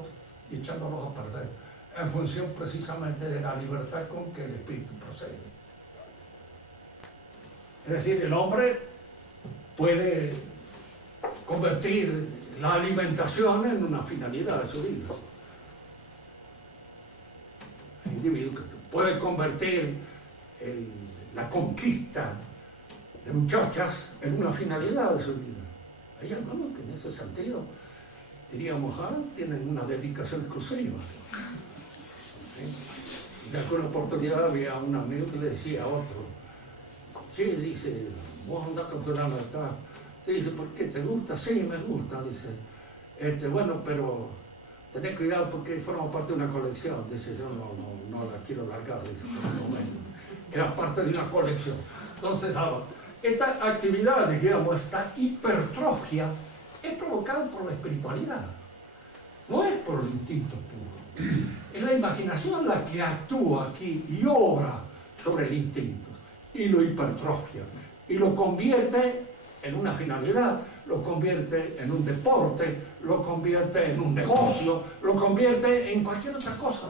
y echándolos a perder, en función precisamente de la libertad con que el espíritu procede. Es decir, el hombre puede convertir la alimentación en una finalidad de su vida. El individuo que puede convertir la conquista de muchachas en una finalidad de su vida. Hay algunos que en ese sentido, diríamos, tienen una dedicación exclusiva. ¿Sí? En alguna oportunidad había un amigo que le decía a otro, sí, dice, vos andás con tu libertad. Sí, dice, ¿por qué te gusta? Sí, me gusta, dice. Bueno, pero tenés cuidado porque forma parte de una colección. Dice, yo no la quiero largar, dice, por el momento. Era parte de una colección. Entonces, esta actividad, digamos, esta hipertrofia, es provocada por la espiritualidad. No es por el instinto puro. Es la imaginación la que actúa aquí y obra sobre el instinto y lo hipertrofia. y lo convierte en una finalidad, lo convierte en un deporte, lo convierte en un negocio, lo convierte en cualquier otra cosa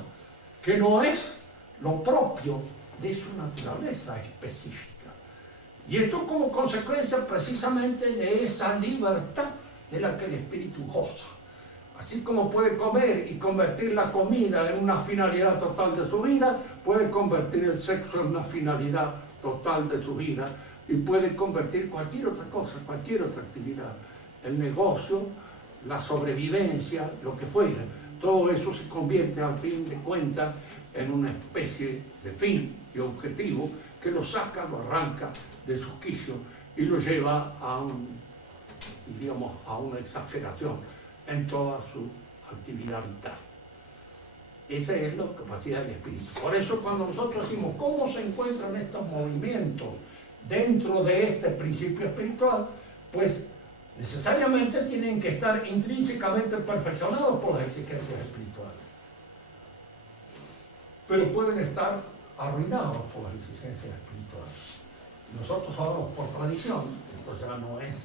que no es lo propio de su naturaleza específica. Y esto como consecuencia precisamente de esa libertad de la que el espíritu goza. Así como puede comer y convertir la comida en una finalidad total de su vida, puede convertir el sexo en una finalidad total de su vida y puede convertir cualquier otra cosa, cualquier otra actividad. El negocio, la sobrevivencia, lo que fuera, todo eso se convierte al fin de cuentas en una especie de fin y objetivo que lo saca, lo arranca de sus quicios y lo lleva a una exageración en toda su actividad vital. Esa es la capacidad del espíritu. Por eso cuando nosotros decimos cómo se encuentran estos movimientos dentro de este principio espiritual, pues necesariamente tienen que estar intrínsecamente perfeccionados por las exigencias espirituales. Pero pueden estar arruinados por las exigencias espirituales. Nosotros hablamos por tradición, esto ya no es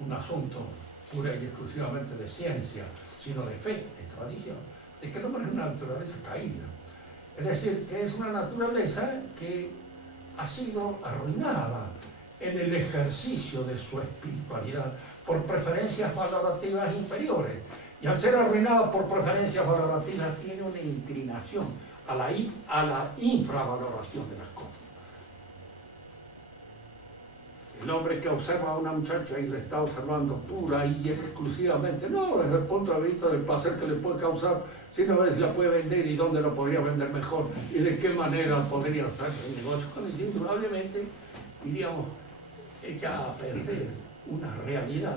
un asunto pura y exclusivamente de ciencia, sino de fe, de tradición, es que el hombre es una naturaleza caída. Es decir, que es una naturaleza que ha sido arruinada en el ejercicio de su espiritualidad por preferencias valorativas inferiores. Y al ser arruinada por preferencias valorativas, tiene una inclinación a la infravaloración de las cosas. El hombre que observa a una muchacha y la está observando pura y exclusivamente, no desde el punto de vista del placer que le puede causar, sino a ver si la puede vender y dónde la podría vender mejor y de qué manera podría hacer el negocio, con eso indudablemente, diríamos, echa a perder una realidad,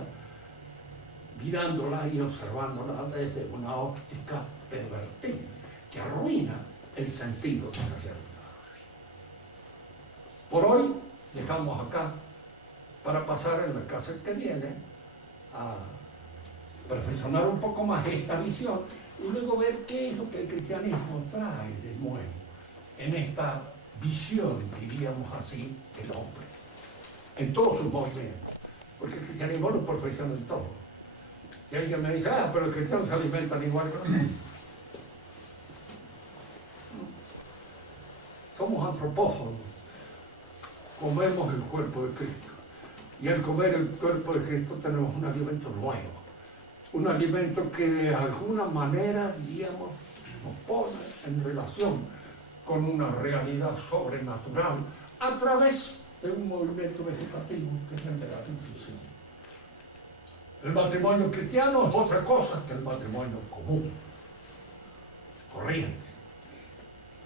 mirándola y observándola desde una óptica pervertida, que arruina el sentido de esa realidad. Por hoy dejamos acá para pasar en la clase que viene a perfeccionar un poco más esta visión y luego ver qué es lo que el cristianismo trae de nuevo en esta visión, diríamos así, del hombre, en todos sus movimientos, porque el cristianismo lo perfecciona en todo. Si alguien me dice, pero los cristianos se alimentan igual que nosotros. Somos antropófagos, comemos el cuerpo de Cristo. Y al comer el cuerpo de Cristo tenemos un alimento nuevo, un alimento que de alguna manera, diríamos, nos pone en relación con una realidad sobrenatural a través de un movimiento vegetativo que es el de la nutrición. El matrimonio cristiano es otra cosa que el matrimonio común, corriente.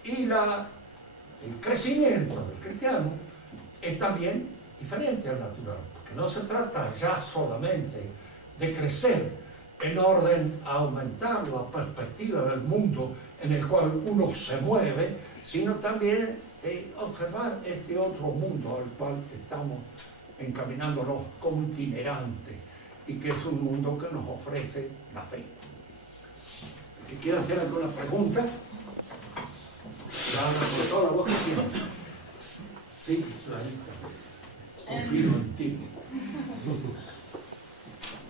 Y el crecimiento del cristiano es también diferente al natural, porque no se trata ya solamente de crecer en orden a aumentar la perspectiva del mundo en el cual uno se mueve, sino también de observar este otro mundo al cual estamos encaminándonos como itinerante y que es un mundo que nos ofrece la fe. Si quiere hacer alguna pregunta, la hagan por toda la voz que quieran. Sí, Clarita. Confío en ti.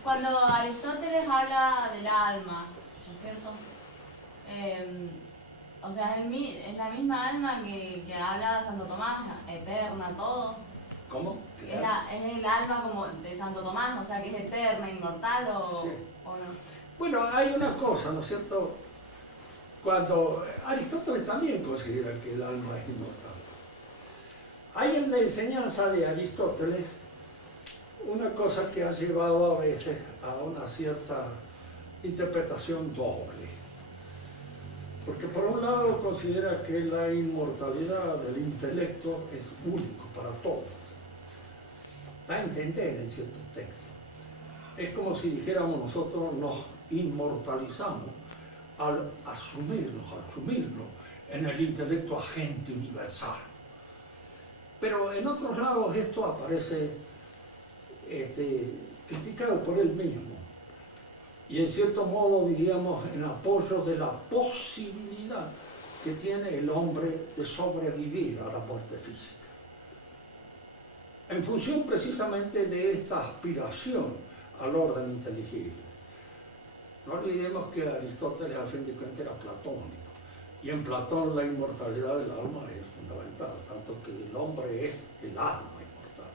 Cuando Aristóteles habla del alma, ¿no es cierto? O sea, es la misma alma que habla Santo Tomás, eterna, todo. ¿Cómo? Es el alma como de Santo Tomás, o sea, que es eterna, inmortal o, sí. ¿O no? Bueno, hay una cosa, ¿no es cierto? Cuando Aristóteles también considera que el alma es inmortal. Hay en la enseñanza de Aristóteles una cosa que ha llevado a veces a una cierta interpretación doble. Porque por un lado considera que la inmortalidad del intelecto es único para todos. Da a entender en ciertos textos. Es como si dijéramos nosotros nos inmortalizamos al asumirlo en el intelecto agente universal. Pero en otros lados esto aparece criticado por él mismo y en cierto modo diríamos en apoyo de la posibilidad que tiene el hombre de sobrevivir a la muerte física. en función precisamente de esta aspiración al orden inteligible. No olvidemos que Aristóteles a fin de cuentas era platónico, y en Platón la inmortalidad del alma es fundamental, tanto que el hombre es el alma inmortal.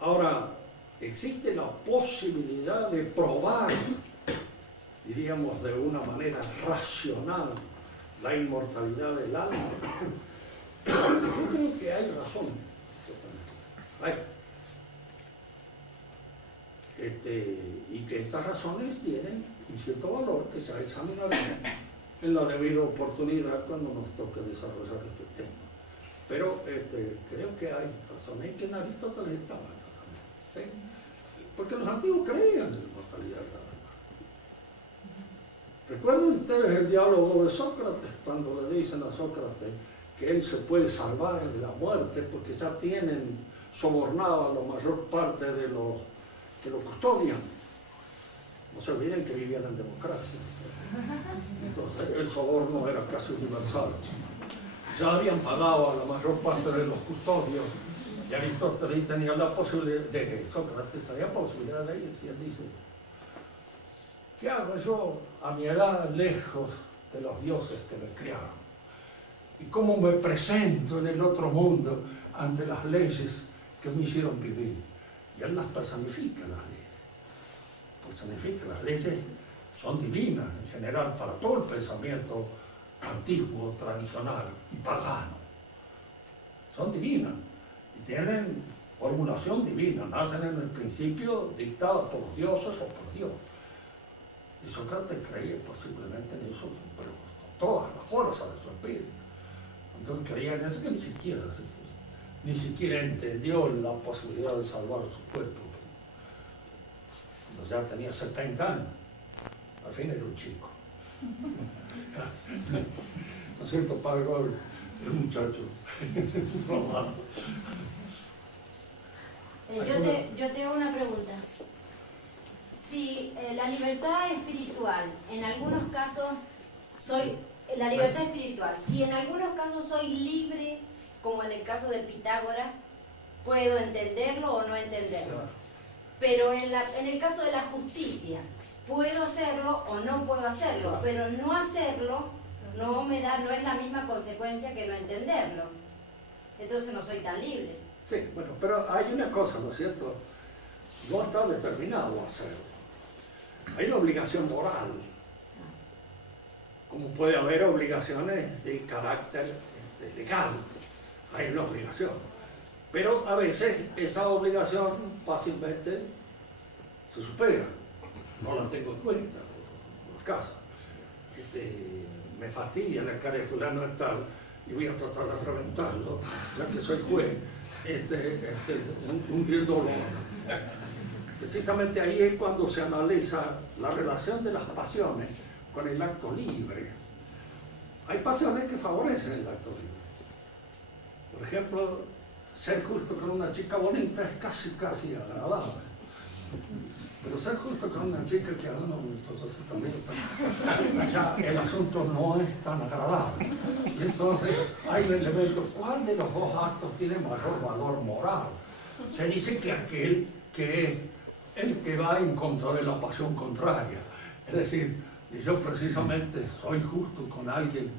Ahora, existe la posibilidad de probar, diríamos de una manera racional, la inmortalidad del alma. Yo creo que hay razón. Y que estas razones tienen un cierto valor que se examinará en la debida oportunidad cuando nos toque desarrollar este tema. Pero creo que hay razones que en Aristóteles estaban también, ¿sí? Porque los antiguos creían en la inmortalidad de la verdad. ¿Recuerdan ustedes el diálogo de Sócrates cuando le dicen a Sócrates que él se puede salvar de la muerte porque ya tienen sobornado a la mayor parte de los que lo custodian? No se olviden que vivían en democracia. Entonces el soborno era casi universal. Ya habían pagado a la mayor parte de los custodios y Aristóteles tenía la posibilidad de Sócrates, tenía posibilidad de ellos, y él dice: ¿qué hago yo a mi edad lejos de los dioses que me criaron? ¿Y cómo me presento en el otro mundo ante las leyes que me hicieron vivir? Y él las personifica, las leyes. Personifica, las leyes son divinas en general para todo el pensamiento antiguo, tradicional y pagano. Son divinas y tienen formulación divina, nacen en el principio dictadas por los dioses o por Dios. Y Sócrates creía posiblemente en eso, pero con toda la fuerza de su espíritu. Entonces creía en eso que ni siquiera entendió la posibilidad de salvar su cuerpo. Cuando ya tenía 70 años, al fin era un chico. ¿No es cierto, padre? Era un muchacho. Yo te hago una pregunta. Si la libertad espiritual, en algunos casos la libertad espiritual, si en algunos casos soy libre, como en el caso de Pitágoras, puedo entenderlo o no entenderlo. Pero en el caso de la justicia, puedo hacerlo o no puedo hacerlo, pero no hacerlo no es la misma consecuencia que no entenderlo. Entonces no soy tan libre. Sí, bueno, pero hay una cosa, ¿no es cierto? No está determinado a hacerlo. Hay una obligación moral, como puede haber obligaciones de carácter legal. Hay una obligación. Pero a veces esa obligación fácilmente se supera. No la tengo en cuenta, por los casos. Me fastidia la cara de fulano de tal y voy a tratar de reventarlo, ya que soy juez, un dolor. Precisamente ahí es cuando se analiza la relación de las pasiones con el acto libre. Hay pasiones que favorecen el acto libre. Por ejemplo, ser justo con una chica bonita es casi agradable. Pero ser justo con una chica que entonces también ya el asunto no es tan agradable. Y entonces hay un elemento, ¿cuál de los dos actos tiene mayor valor moral? Se dice que aquel que es el que va en contra de la pasión contraria. Es decir, si yo precisamente soy justo con alguien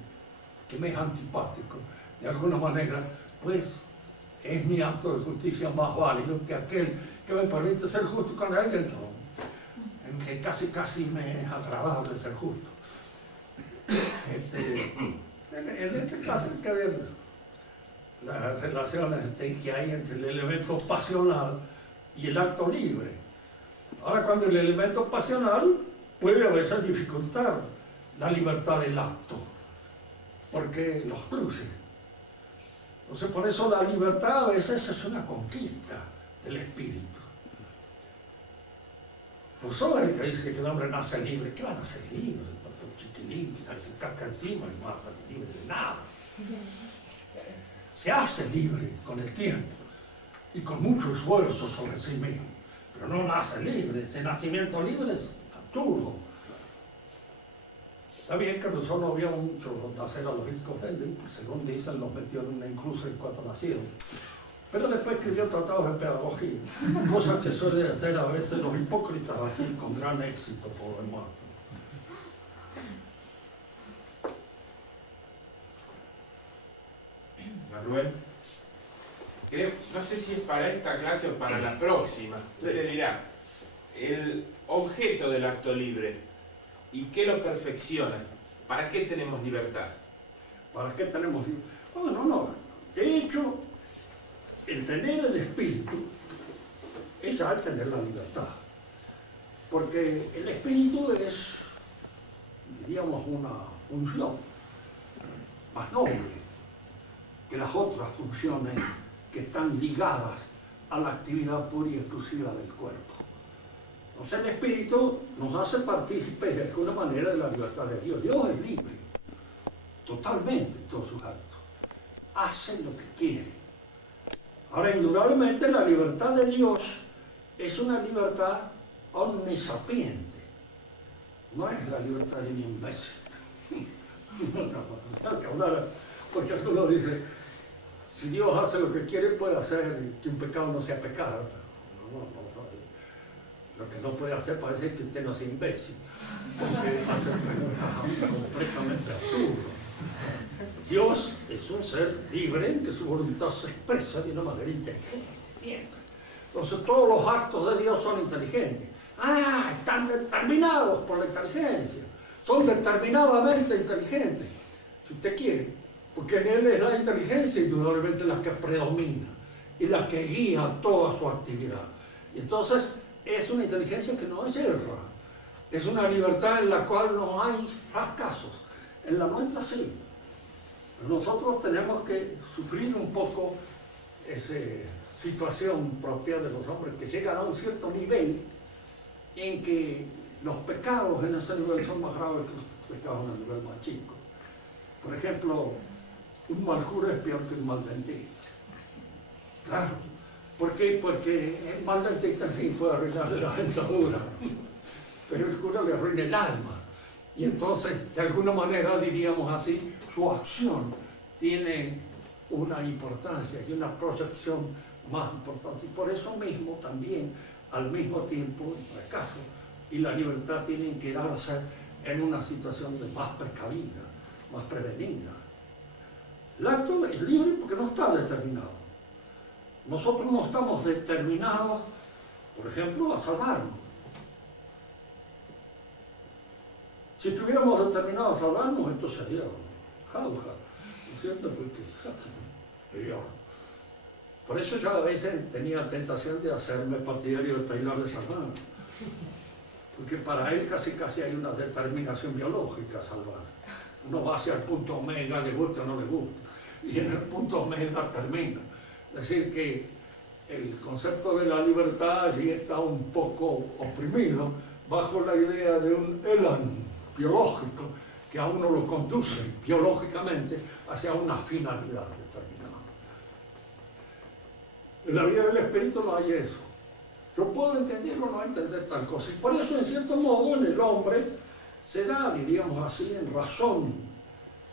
que me es antipático, de alguna manera, pues es mi acto de justicia más válido que aquel que me permite ser justo con alguien en que casi me es agradable ser justo. En este caso hay que ver las relaciones que hay entre el elemento pasional y el acto libre. Ahora, cuando el elemento pasional puede a veces dificultar la libertad del acto, porque los cruces. Entonces, por eso la libertad a veces es una conquista del espíritu. Rousseau es el que dice que el hombre nace libre. ¿Qué va a nacer libre? Un chiquilín que se casca encima y no va a ser libre de nada. Se hace libre con el tiempo y con mucho esfuerzo sobre sí mismo, pero no nace libre. Ese nacimiento libre es absurdo. Está bien que Rousseau no vio mucho nacer a los ricos, pues según dicen, los metió en una inclusa en cuanto nacieron. Pero después escribió tratados de pedagogía, cosas que suelen hacer a veces los hipócritas así con gran éxito por lo demás. Rubén, no sé si es para esta clase o para la próxima. Usted dirá, el objeto del acto libre, ¿y qué lo perfecciona? ¿Para qué tenemos libertad? ¿Para qué tenemos libertad? Bueno, no. De hecho, el tener el espíritu es ya el tener la libertad. Porque el espíritu es, diríamos, una función más noble que las otras funciones que están ligadas a la actividad pura y exclusiva del cuerpo. Entonces el espíritu nos hace partícipes de alguna manera de la libertad de Dios. Dios es libre, totalmente en todos sus actos. Hace lo que quiere. Ahora, indudablemente, la libertad de Dios es una libertad omnisapiente. No es la libertad de un imbécil. No, que hablar, porque alguno dice, si Dios hace lo que quiere, puede hacer que un pecado no sea pecado. No. Lo que no puede hacer parece que usted no sea imbécil, porque hace completamente absurdo. Dios es un ser libre en que su voluntad se expresa de una manera inteligente, siempre. Entonces todos los actos de Dios son inteligentes. Están determinados por la inteligencia. Son determinadamente inteligentes, si usted quiere, porque en Él es la inteligencia indudablemente la que predomina y la que guía toda su actividad. Y entonces es una inteligencia que no es erra, es una libertad en la cual no hay fracasos. En la nuestra sí. Nosotros tenemos que sufrir un poco esa situación propia de los hombres que llegan a un cierto nivel en que los pecados en ese nivel son más graves que los pecados en el nivel más chico. Por ejemplo, un mal cura es peor que un mal dentista. Claro. ¿Por qué? Porque el mal dentista, en fin, puede arruinarle la dentadura, pero el cura le arruina el alma. Y entonces, de alguna manera, diríamos así, su acción tiene una importancia y una proyección más importante. Y por eso mismo también, al mismo tiempo, el fracaso y la libertad tienen que darse en una situación de más precavida, más prevenida. El acto es libre porque no está determinado. Nosotros no estamos determinados, por ejemplo, a salvarnos. Si estuviéramos determinados a salvarnos, esto sería jauja, ¿no es cierto? Porque sería. Por eso yo a veces tenía tentación de hacerme partidario de Taylor de Santana, porque para él casi hay una determinación biológica salvarse. Uno va hacia el punto omega, le gusta o no le gusta, y en el punto omega termina. Es decir, que el concepto de la libertad allí está un poco oprimido bajo la idea de un elan biológico que a uno lo conduce biológicamente hacia una finalidad determinada. En la vida del espíritu no hay eso. Yo puedo entender o no entender tal cosa. Y por eso, en cierto modo, en el hombre se da, diríamos así, en razón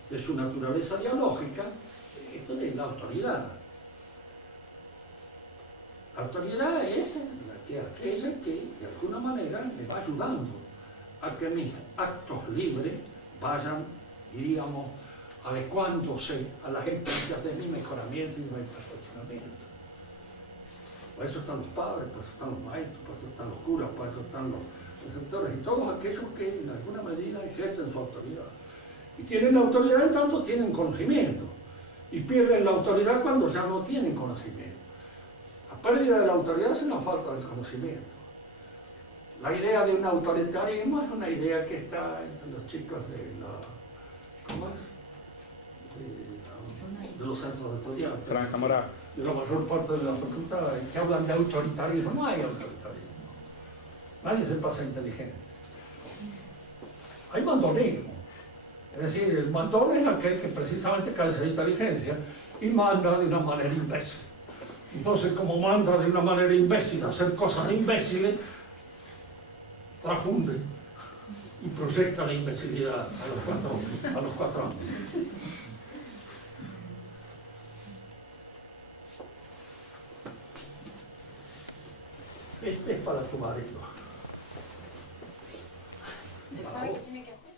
de su naturaleza dialógica, esto de la autoridad. La autoridad es aquella que, de alguna manera, me va ayudando a que mis actos libres vayan, diríamos, adecuándose a las exigencias de mi mejoramiento y de mi perfeccionamiento. Por eso están los padres, por eso están los maestros, por eso están los curas, por eso están los preceptores y todos aquellos que en alguna medida ejercen su autoridad. Y tienen autoridad en tanto tienen conocimiento. Y pierden la autoridad cuando ya no tienen conocimiento. La pérdida de la autoridad es una falta de conocimiento. La idea de un autoritarismo es una idea que está entre los chicos de de los centros de estudiantes. Franja Morada. De la mayor parte de la facultad, que hablan de autoritarismo. No hay autoritarismo. Nadie se pasa inteligente. Hay mandonismo. Es decir, el mandón es aquel que precisamente carece de inteligencia y manda de una manera imbécil. Entonces, como manda de una manera imbécil a hacer cosas imbéciles, transfunde y proyecta la imbecilidad a los cuatro años. Este es para tu marido. ¿Él sabe qué tiene que hacer?